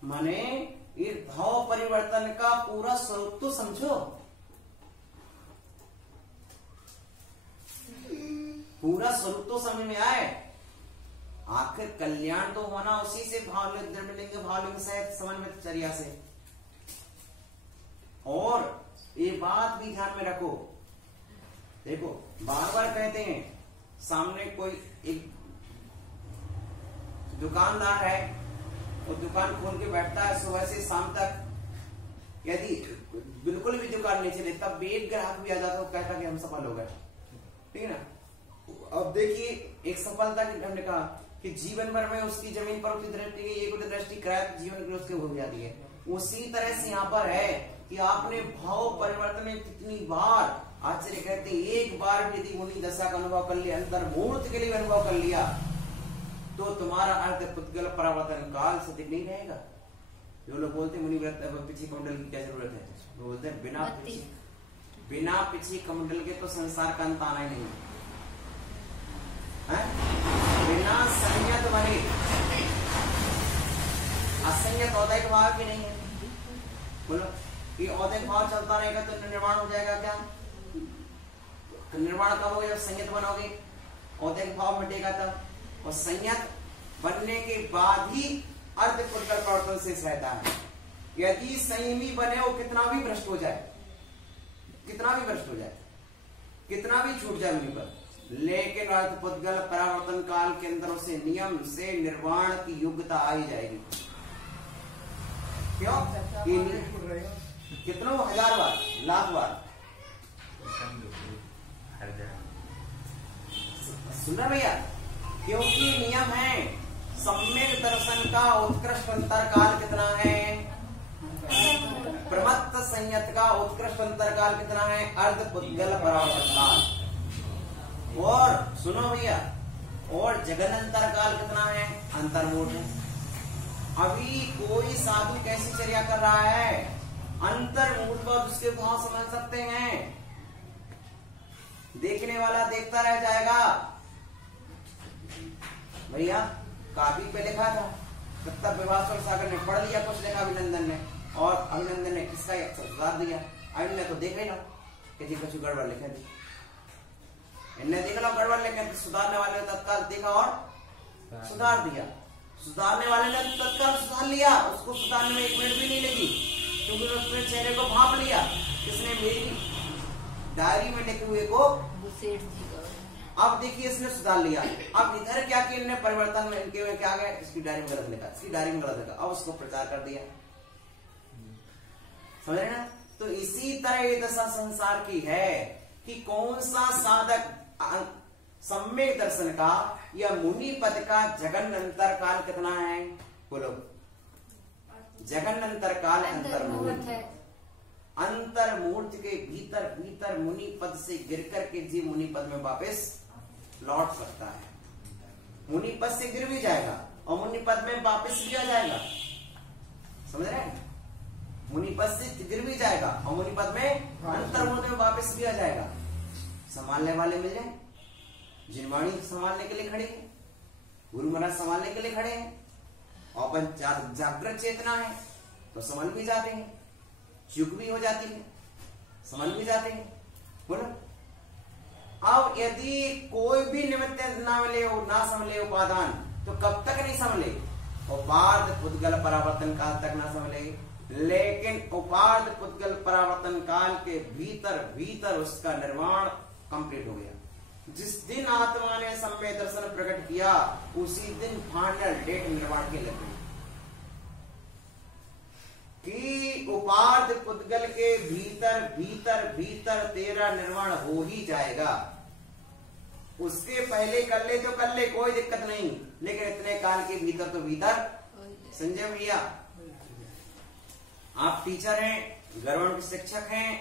माने ये भाव परिवर्तन का पूरा स्वरूप तो समझो, पूरा स्वरूप तो समझ में आए। आखिर कल्याण तो होना उसी से, भावलिंग द्रव्यलिंग भावलिंग सहित समन्वयचर्या से। और ये बात भी ध्यान में रखो, देखो बार बार कहते हैं, सामने कोई एक दुकानदार है, वो दुकान खोल के बैठता है सुबह से शाम तक, यदि बिल्कुल भी दुकान नहीं चले तब भी एक ग्राहक भी आ जाता है, कहता कि हम सफल हो गए। ठीक है ना? अब देखिए एक सफलता की हमने कहा कि जीवन भर में उसकी जमीन पर उसकी दृष्टि, एक दृष्टि किराया जीवन की उसके हो जाती है। उसी तरह से यहाँ पर है कि आपने भाव परिवर्तन में कितनी बार, आचार्य कहते एक बार भी यदि मुनि दशा का अनुभव कर लिया, अंतर्मूर्त के लिए अनुभव कर लिया, तो तुम्हारा अर्थ पुद्गल परावर्तन काल से नहीं रहेगा। जो लोग बोलते मुनि व्रत पिछी कमंडल की क्या जरूरत है, वो बोलते हैं बिना पिछी कमंडल के तो संसार का अंत आना ही नहीं है। बिना संयत बने असंयत औदैक भाव भी नहीं है। बोलो ये औदैक भाव चलता रहेगा तो निर्वाण हो जाएगा क्या? तो निर्वाण कब होगा? जब संयत बनोगे, औदैक भाव मिटेगा तब। और संयत बनने के बाद ही अर्थ पुद्गल प्रवर्तन शेष रहता है। यदि संयमी बने वो कितना भी भ्रष्ट हो जाए, कितना भी भ्रष्ट हो जाए, कितना भी छूट जाए मुनि पर, लेकिन अर्थ पुद्गल परावर्तन काल के अंदर उसे नियम से निर्वाण की योग्यता आ ही जाएगी। क्यों? कितनों 1000 बार, लाख बार। सुना भैया? क्योंकि नियम है, सम्यक दर्शन का उत्कृष्ट अंतर काल कितना है? प्रमत्त संयत का उत्कृष्ट अंतर काल कितना है? अर्ध पुद्गल परावर्तन काल। और सुनो भैया, और जगन अंतर काल कितना है? अंतर्मूढ़ है। अभी कोई साधु कैसी चर्या कर रहा है? अंतर्मूढ़ पर उसके भाव समझ सकते हैं, देखने वाला देखता रह जाएगा। भैया कापी पे लिखा था तब तक विभास्वर सागर ने पढ़ लिया कुछ देखा अभिनंदन ने, और अभिनंदन ने किसका अक्षर सुधार दिया। अभिनंदन ने तो देख लेना कि जी कुछ गड़बड़ लिखे थी, इनने देख लो गड़बड़ लिखे, सुधारने वाले ने तत्काल देखा और सुधार दिया। सुधारने वाले ने तत्काल सुधार लिया, उसको सुधारने में 1 मिनट भी नहीं लगी, क्योंकि उसने चेहरे को भांप लिया। किसने? मेरी डायरी में लिखे हुए को सेठ जी का। अब देखिए इसने सुधार लिया। अब इधर क्या किया इनने परिवर्तन में, इनके में क्या गया, इसकी डायरी में गलत लिखा, इसकी डायरी में गलत लिखा, अब उसको प्रचार कर दिया। समझ रहे ना? तो इसी तरह ये दशा संसार की है कि कौन सा साधक सम्यक दर्शन का या मुनि पद का जगन अंतर काल कितना है? बोलो। जगन अंतर काल अंतर्मुहूर्त है। अंतर्मुहूर्त के भीतर भीतर मुनि पद से गिर करके जी मुनि पद में वापस लौट सकता है। मुनि पद से गिर भी जाएगा और मुनि पद में वापस भी आ जाएगा। समझ रहे हैं? मुनि पद से गिर भी जाएगा और मुनि पद में अंतर्मुहूर्त में वापस भी आ जाएगा। संभालने वाले मिल जाए, जिनवाणी संभालने के लिए खड़े हैं, गुरु महाराज संभालने के लिए खड़े हैं, और अपन जागृत चेतना है तो संभल भी जाते हैं, चूक भी हो जाती है, संभल भी जाते हैं। बोलो। अब यदि कोई भी निमित्त ना मिले, ना संभले उपादान, तो कब तक नहीं संभले? उपाद पुद्गल परावर्तन काल तक ना संभले, लेकिन उपाद पुद्गल परावर्तन काल के भीतर भीतर उसका निर्माण कंप्लीट हो गया। जिस दिन आत्मा ने सम्यक दर्शन प्रकट किया उसी दिन फाइनल डेट निर्माण की लग गई कि उपाद पुद्गल के भीतर भीतर भीतर तेरा निर्माण हो ही जाएगा। उसके पहले कर ले तो कर ले, कोई दिक्कत नहीं, लेकिन इतने काल के भीतर तो भीतर। संजय भैया, आप टीचर हैं, गवर्नमेंट शिक्षक हैं,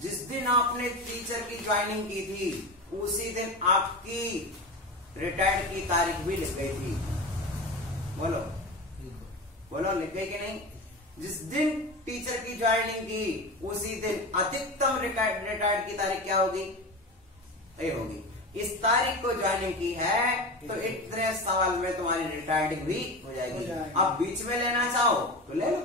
जिस दिन आपने टीचर की ज्वाइनिंग की थी उसी दिन आपकी रिटायर्ड की तारीख भी लिख गई थी। बोलो बोलो, लिख गई कि नहीं? जिस दिन टीचर की ज्वाइनिंग की उसी दिन अधिकतम रिटायर्ड की तारीख क्या होगी? ये होगी। इस तारीख को ज्वाइनिंग की है तो इतने साल में तुम्हारी रिटायर्ड भी हो जाएगी। अब बीच में लेना चाहो तो ले लो,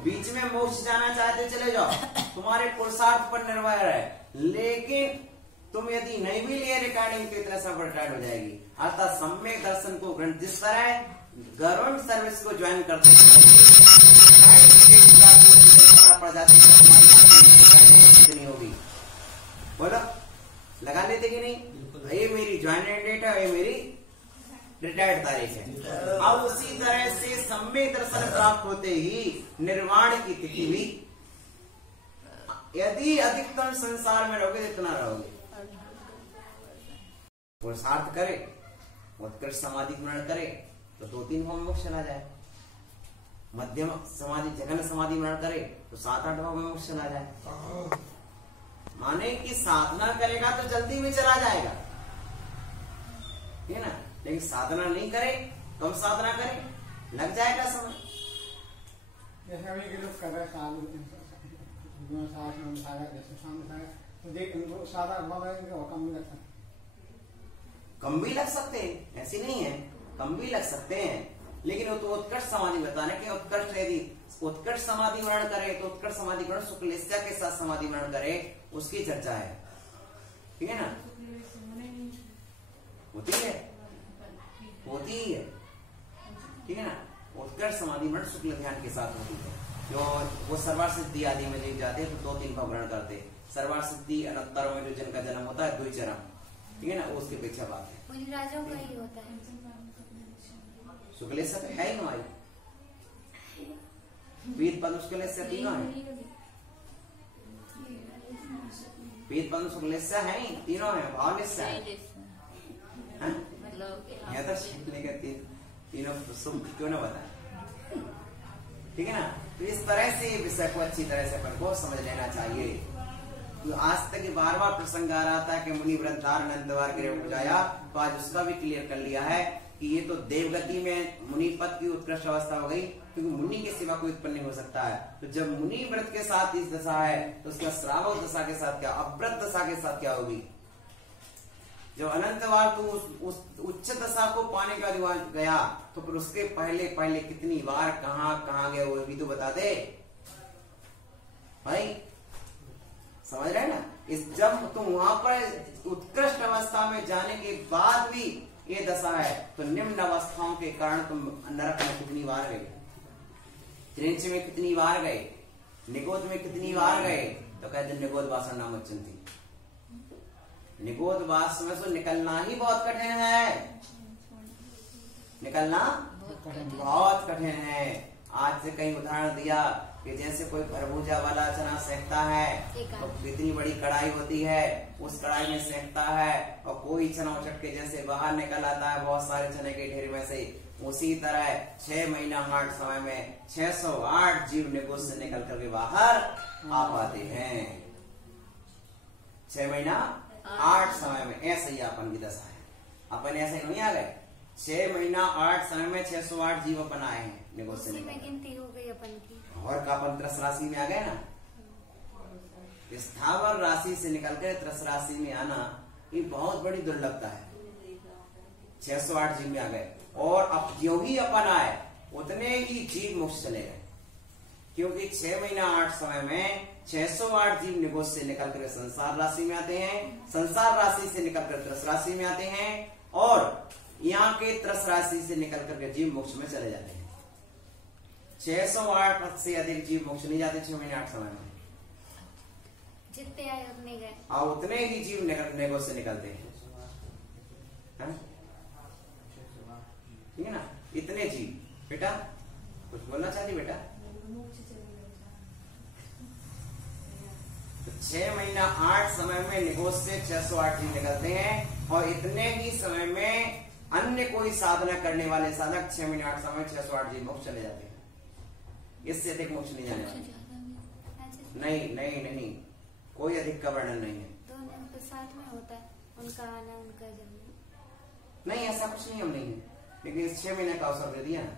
बीच में मोक्ष जाना चाहते चले जाओ, तुम्हारे पुरुषार्थ पर निर्भर है। लेकिन तुम यदि नहीं भी लिए रिकॉर्डिंग तो इतना सब रिटायर्ड हो जाएगी। अर्थात सम्यक दर्शन को ग्रंथ जिस तरह गवर्नमेंट सर्विस को ज्वाइन करते पड़ जाती कितनी होगी? बोलो, लगा लेते कि नहीं? ये मेरी ज्वाइनिंग डेट है, ये मेरी रिटायर्ड तारीख है। अब उसी तरह से सम्यक दर्शन प्राप्त होते ही निर्वाण की तिथि भी, यदि अधिकतम संसार में रहोगे इतना रहोगे, पुरुषार्थ करे, उत्कृष्ट समाधि ग्रहण करे तो 2-3 भाव में मोक्ष चला जाए, मध्यम समाधि जघन समाधि ग्रहण करे तो 7-8 भाव में मोक्ष चला जाए। माने कि साधना करेगा तो जल्दी में चला जाएगा, है ना? लेकिन साधना नहीं करे, कम साधना करे, लग जाएगा समय। जैसे अभी के लोग कर रहे तो देख उनको सादा अनुभव है और कम भी लग सकता है। कम भी लग सकते हैं, ऐसी नहीं है, कम भी लग सकते हैं, लेकिन वो तो उत्कृष्ट समाधि बताने के उत्कृष्ट, यदि उत्कृष्ट समाधि वर्णन करे तो उत्कृष्ट समाधि वर्णन शुक्लेश्या के साथ समाधि वर्णन करे, उसकी चर्चा है। ठीक है ना? होती है, होती ही है। ठीक है ना? उत्कृष्ट समाधि वर्णन शुक्ल ध्यान के साथ होती है। जो वो सर्वार सिद्धि आदि में जीव जाते हैं तो 2-3 भाव ग्रहण करते हैं। सर्वार सिद्धि अनंतरों में जो जिनका जन्म होता है द्विचरम, ठीक है ना, उसकी अपेक्षा बात है। मुनिराजों का ही होता है। शुक्लेश्वर है ही हमारी पीत पद शुक्लेश्वर तीनों है, पीत पद शुक्लेश्वर है ही तीनों है, भावलेश्वर है। यहाँ तो तीनों शुभ क्यों ना बताए? ठीक है ना? तो इस तरह से विषय को अच्छी तरह से अपन को समझ लेना चाहिए। तो आज तक बार-बार प्रसंग आ रहा था कि मुनि वृद्धार नंदवार गिरह बुझाया, तो आज उसका भी क्लियर कर लिया है कि ये तो देवगति में मुनि पद की उत्कृष्ट अवस्था हो गई, क्योंकि मुनि के सिवा कोई उत्पन्न नहीं हो सकता है। तो जब मुनि व्रत के साथ इस दशा है तो उसका श्रावक दशा के साथ क्या, अव्रत दशा के साथ क्या होगी? जब अनंत बार तू उस उच्च दशा को पाने का दिवान गया तो फिर उसके पहले पहले कितनी बार कहां गए वो भी तो बता दे भाई। समझ रहे ना? जब तुम वहां पर उत्कृष्ट अवस्था में जाने के बाद भी ये दशा है तो निम्न अवस्थाओं के कारण तुम नरक में कितनी बार गए, त्रिंच में कितनी बार गए, निगोद में कितनी बार गए? तो कहते निगोद वासन नाम उच्चंती। निगोद वास में तो निकलना ही बहुत कठिन है, निकलना बहुत कठिन है। आज से कहीं उदाहरण दिया कि जैसे कोई खरबूजा वाला चना सेकता है तो कितनी बड़ी कढ़ाई होती है, उस कढ़ाई में सेकता है और कोई चना उछट के जैसे बाहर निकल आता है बहुत सारे चने के ढेर में से, उसी तरह 6 महीना 8 समय में 608 जीव निगोद से निकल करके बाहर आ पाते हैं। 6 महीना 8 समय में ऐसे ही अपन की दशा है। अपन ऐसे नहीं आ गए, 6 महीना 8 समय में 608 जीव अपन आए हैं निगोद से निकल। गिनती हो गई अपन की और का अपन त्रस राशि में आ गए ना। स्थावर राशि से निकलकर त्रस राशि में आना ये बहुत बड़ी दुर्लभता है। 608 जीव में आ गए और अब जो ही अपन आए उतने ही जीव मोक्ष चले गए, क्योंकि 6 महीना 8 समय में 608 जीव निगोद से निकलकर संसार राशि में आते हैं, संसार राशि से निकलकर त्रस राशि में आते हैं और यहाँ के त्रस राशि से निकलकर के जीव मोक्ष में चले जाते हैं। 608 से अधिक जीव मोक्ष नहीं जाते 6 महीने 8 समय में, जितने आए उतने गए और उतने ही जीव निगोद से निकलते हैं। ठीक है ना? इतने जीव। बेटा कुछ बोलना चाहती बेटा? तो 6 महीना 8 समय में निगोद से 608 जीव निकलते हैं और इतने ही समय में अन्य कोई साधना करने वाले साधक 6 महीने 8 समय 608 जीव मोक्ष चले जाते हैं। इससे अधिक मोक्ष नहीं जाने वाले। नहीं नहीं नहीं, कोई अधिक का वर्णन नहीं है। दोनों के साथ में होता है, उनका आना उनका जाना। नहीं, ऐसा कुछ नियम नहीं है, लेकिन इस 6 महीने का अवसर दे दिया ना,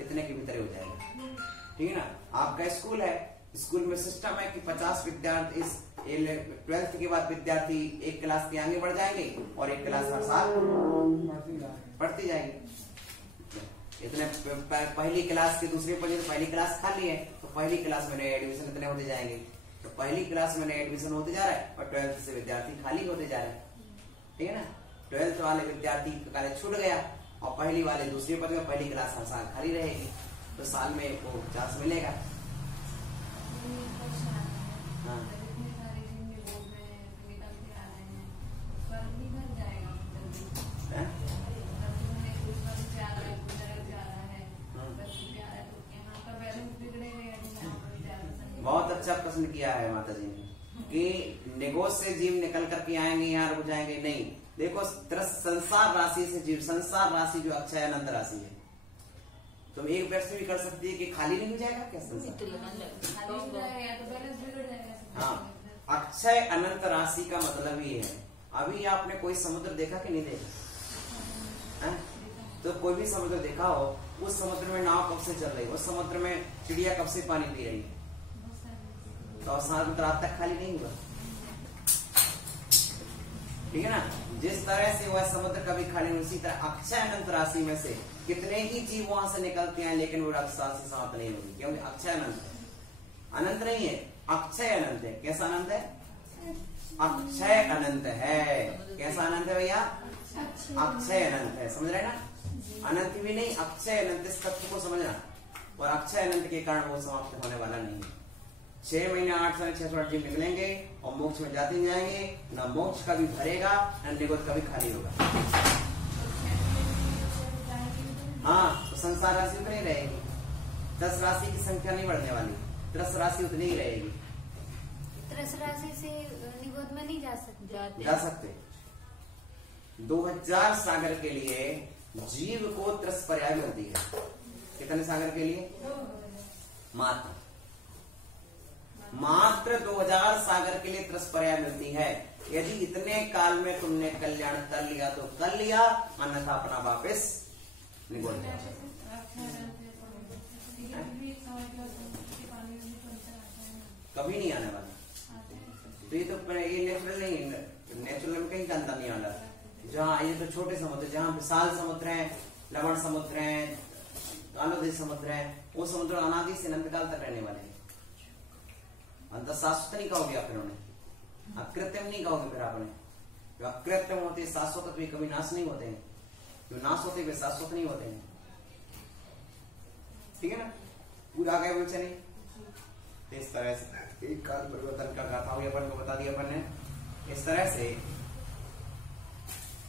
इतने के भीतर हो जाएगा। ठीक है ना? आपका स्कूल है, स्कूल में सिस्टम है कि 50 विद्यार्थी इस 12th के बाद विद्यार्थी एक क्लास के आगे बढ़ जाएंगे और एक क्लास हर साल बढ़ती जाएगी। इतने पहली क्लास के दूसरे पढ़े पहली क्लास खाली है तो पहली क्लास में नए एडमिशन इतने होते जाएंगे, तो पहली क्लास में नए एडमिशन होते जा रहा है और 12th से विद्यार्थी खाली होते जा रहे हैं। ठीक है ना? 12th वाले विद्यार्थी का कॉलेज छूट गया और पहली वाले दूसरे पद में पहली क्लास हर साल खाली रहेगी, तो साल में वो चांस मिलेगा। हाँ। बहुत अच्छा प्रश्न किया है माता जी ने कि निगोद से जीव निकल करके आएंगे यहाँ रुक जाएंगे। नहीं, देखो संसार राशि से जीव, संसार राशि जो अक्षय अनंत राशि है, तुम एक प्रश्न भी कर सकती है कि खाली नहीं हो जाएगा क्या संसार? हाँ, अक्षय अनंत राशि का मतलब ये है, अभी आपने कोई समुद्र देखा कि नहीं देखा? तो कोई भी समुद्र देखा हो, उस समुद्र में नाव कब से चल रही है, उस समुद्र में चिड़िया कब से पानी पी रही है, तो समुद्र रात तक खाली नहीं हुआ। ठीक है ना? जिस तरह से वह समुद्र कभी खाली नहीं, उसी तरह अक्षय अनंत राशि में से कितने ही जीव वहां से निकलते हैं, लेकिन वो राशि समाप्त नहीं होगी, क्योंकि अक्षय अनंत है, अनंत नहीं है, अक्षय अनंत है। कैसा अनंत है? अक्षय अनंत है। कैसा अनंत है भैया? अक्षय अनंत है। समझ रहे ना? अनंत भी नहीं, अक्षय अनंत, इस तत्व को समझना। और अक्षय अनंत के कारण वो समाप्त होने वाला नहीं है। 6 महीने 8 समय 608 जीव निकलेंगे और मोक्ष में जाते जाएंगे, न मोक्ष कभी भरेगा न निगोद कभी खाली होगा। हाँ, तो संसार राशि उतनी रहेगी, 10 राशि की संख्या नहीं बढ़ने वाली, 10 राशि उतनी ही रहेगी। 10 राशि से निगोद में नहीं जा सकते? जा सकते। 2000 सागर के लिए जीव को 30 पर्याय मिलती है। कितने सागर के लिए? मात्र 2000 सागर के लिए 30 पर्याय मिलती है। यदि इतने काल में तुमने कल्याण कर लिया तो कर लिया, अन्यथा अपना वापस निगोद जाओ। कभी नहीं आने वाला। तो ये तो ये नेचुरल नहीं, नेचुरल में कहीं गंदा नहीं आना। जहाँ ये तो छोटे समुद्र, जहाँ विशाल समुद्र है, लवण समुद्र है, कालोदय समुद्र है, वो समुद्र अनादि से अनंत काल तक रहने वाले हैं। अंत शाश्वत नहीं कहोगे आप, फिर उन्हें अकृत्रिम नहीं कहोगे फिर आपने। जो अकृत्रिम होते शाश्वत तो कभी नाश नहीं होते हैं, जो नाश होते वे शाश्वत नहीं होते हैं। ठीक है ना, पूरा गए बोल चले। इस तरह से एक काल परिवर्तन का गाथा हुई अपन को बता दिया अपन ने। इस तरह से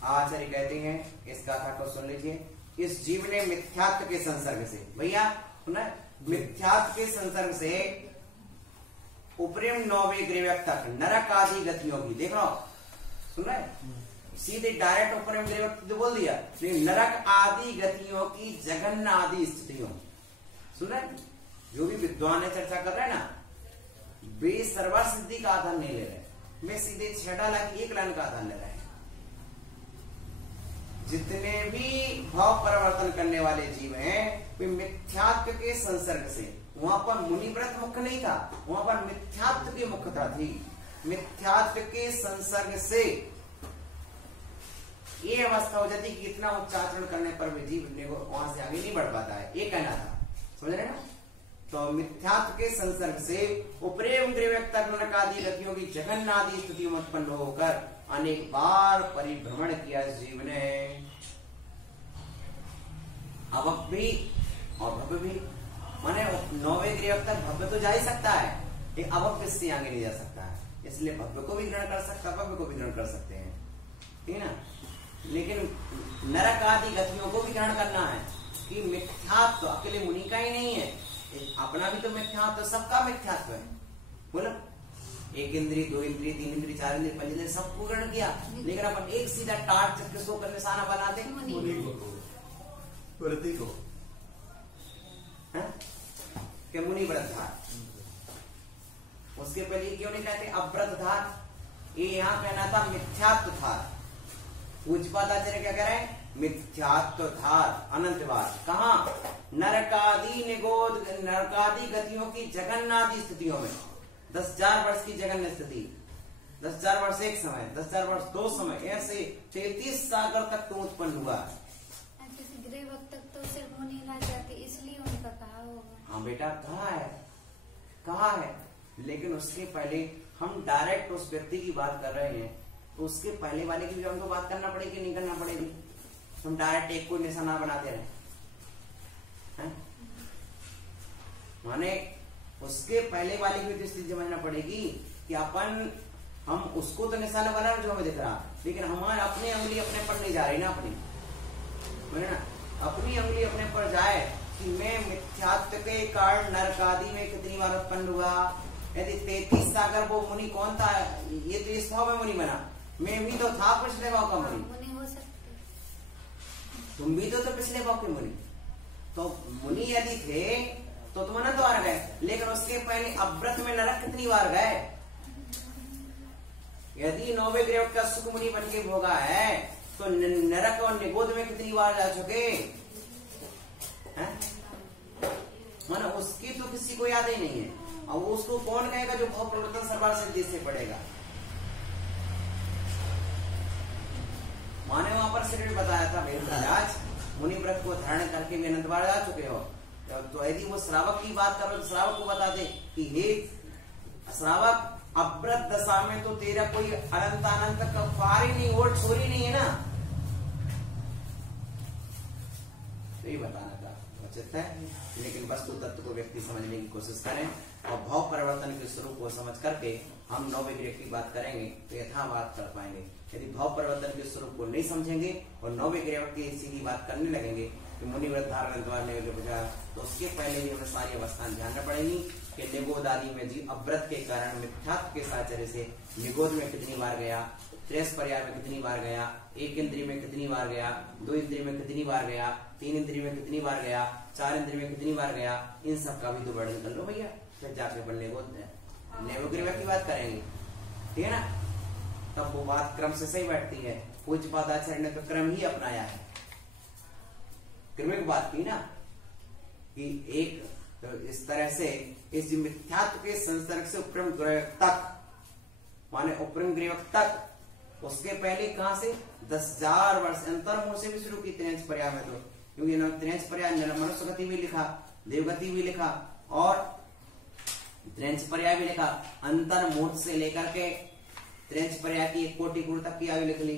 आचार्य कहते हैं, इस गाथा को सुन लीजिए। इस जीव ने मिथ्यात्व के संसर्ग से, भैया सुना, मिथ्यात्व के संसर्ग से उपरिम 9वें ग्रीवक तक नरक आदि गतियों की, देख लो सुन रहे, सीधे डायरेक्ट उपरिम ग्रीवक तो बोल दिया, लेकिन नरक आदि गतियों की जघन्य आदि स्थितियों, सुन रहे, जो भी विद्वान है चर्चा कर रहे हैं ना, वे सर्वसिद्धि का आधार नहीं ले रहे, वे सीधे 6 लाख 1 लाइन का आधार ले रहे हैं। जितने भी भाव परिवर्तन करने वाले जीव हैं वे मिथ्यात्व के संसर्ग से, वहां पर मुनिव्रत मुख्य नहीं था, वहां पर मिथ्यात्व की मुख्यता थी। मिथ्यात्व के संसर्ग से ये अवस्था हो जाती कि इतना उच्चारण करने पर भी जीव वहां से आगे नहीं बढ़ पाता है, ये कहना था, समझ रहे ना। तो मिथ्यात्व के संसर्ग से उपरेम ग्रीवक तक नरकादि गतियों की जघन्य आदि स्थितियों में उत्पन्न होकर अनेक बार परिभ्रमण किया इस जीव ने। अवक भी और भव्य भी, माने 9वें ग्रीवक तक भव्य तो जा ही सकता है, लेकिन अवक इससे आगे नहीं जा सकता है, इसलिए भव्य को भी ग्रहण कर सकता है, भव्य को भी ग्रहण कर सकते हैं, ठीक है ना। लेकिन नरक आदि गतियों को भी ग्रहण करना है कि मिथ्यात्व अकेले मुनि का ही नहीं है, अपना भी तो मिथ्यात्व, सबका मिथ्यात्व है। बोलो, 1 इंद्री, 2 इंद्री, 3 इंद्री, 4 इंद्री, 5 इंद्री सबको ग्रहण किया, लेकिन अपन एक सीधा टाट किसको कर निशाना बनाते, वृद्धि को कि मुनि व्रतधार। उसके पहले क्यों नहीं कहते अव्रतधार, ये यहाँ कहना था मिथ्यात्व था। पूज्यपादाचार्य क्या कह रहे हैं, मिथ्यात्व धार अनंतवाद। कहा, नरकादि निगोद, नरकादि गतियों की जघन्यादि स्थितियों में 10,000 वर्ष की जघन्य स्थिति, 10,000 वर्ष एक समय, 10,000 वर्ष 2 समय, ऐसे 33 सागर तक तो उत्पन्न हुआ। ग्रीव तक तो सिर्फ मुनि ना जाते, इसलिए उनका कहा होगा। हाँ बेटा, कहा है, लेकिन उसके पहले हम डायरेक्ट उस व्यक्ति की बात कर रहे हैं, तो उसके पहले वाले की भी हमको बात करना पड़ेगी, नहीं करना पड़ेगी। हम डायरेक्ट एक कोई निशाना बनाते रहे, माने उसके पहले वाले की भी स्थिति समझना पड़ेगी कि हम उसको तो निशाना बना रहे जो हमें दिख रहा, लेकिन हमारे अपने उंगली अपने पर नहीं जा रही ना, अपनी उंगली अपने पर जाए कि मैं मिथ्यात्व के कारण नरकादि में कितनी बार उत्पन्न हुआ। यदि 33 सागर वो मुनि कौन था, ये तो इस भाव में मुनि बना, मैं भी तो था पिछले भाव का मुनि हो सकते, तुम भी तो पिछले भाव के मुनि, तो मुनि यदि थे तो तुम अनंत बार गए, लेकिन उसके पहले अव्रत में नरक कितनी बार गए। यदि 9वें ग्रीवक का सुख मुनि बन के भोगा है तो नरक और निगोद में कितनी बार जा चुके हैं, माना उसकी तो किसी को याद ही नहीं है। और उसको कौन कहेगा जो भाव प्रवर्तन सर्वार सिद्धि से पड़ेगा। माने वहां पर श्री बताया था, आज मुनि व्रत को धारण करके भी अनंत बार जा चुके हो, तो यदि वो श्रावक की बात करो तो श्रावक को बता दे कि हे श्रावक, अव्रत दशा में तो तेरा कोई अनंत का पार ही नहीं, और छोरी नहीं है ना, तो ये बताना था उचित है। लेकिन वस्तु तत्व को व्यक्ति समझने की कोशिश करें और भाव परिवर्तन के स्वरूप को समझ करके हम 9वें ग्रीवक की बात करेंगे तो यथाबात कर पाएंगे। यदि भाव परिवर्तन के स्वरूप को नहीं समझेंगे और 9वें ग्रीवक की सीधी बात करने लगेंगे कि मुनि व्रत धारण बजाय, तो उसके पहले ही हमें सारी अवस्थाएं ध्यान रखनी पड़ेगी कि निगोद आदि में जीव अव्रत के कारण मिथ्यात्व के साचर्य से निगोद में कितनी बार गया, 3 पर्याय में कितनी बार गया, 1 इंद्रिय में कितनी बार गया, 2 इंद्रिय में कितनी बार गया, 3 इंद्रिय में कितनी बार गया, 4 इंद्रिय में कितनी बार गया, इन सब का भी तो वर्णन कर लो भैया, फिर जाके बनने को ग्रीवक की बात करेंगे, ठीक है ना। तब वो बात क्रम से सही बैठती है। पूज्यपादाचार्य ने तो क्रम ही अपनाया है, क्रमिक बात की ना, कि एक तो इस तरह से इस मिथ्यात्व के संसर्ग से उपरम ग्रीवक तक, माने उपरम ग्रीवक तक उसके पहले कहां से 10,000 वर्ष अंतर्मूल से भी शुरू की त्रेंच पर्याय में, तो क्योंकि त्रेंच पर्याय मनुष्य गति भी लिखा, देवगति भी लिखा और त्रेंच पर्याय भी लिखा। अंतर्मूल से लेकर के त्रेंच पर्याय की 1 कोटि गुरु तक की आयु लिख ली,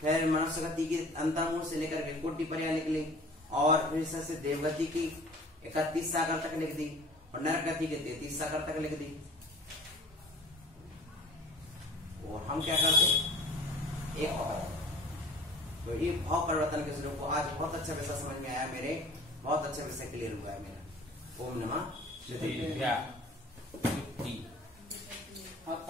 फिर मनुष्य गति की अंतर्मूल से लेकर के 1 कोटि पर्याय लिख ली और फिर से देवगति की 31 सागर तक लिख दी और नरक गति के 33 सागर तक लिख दी। और हम क्या करते, एक तो ये भाव परिवर्तन के स्वरूप को आज बहुत अच्छा विषय समझ में आया मेरे, बहुत अच्छा विषय क्लियर हुआ है मेरा। ओम नमः शिवाय। आप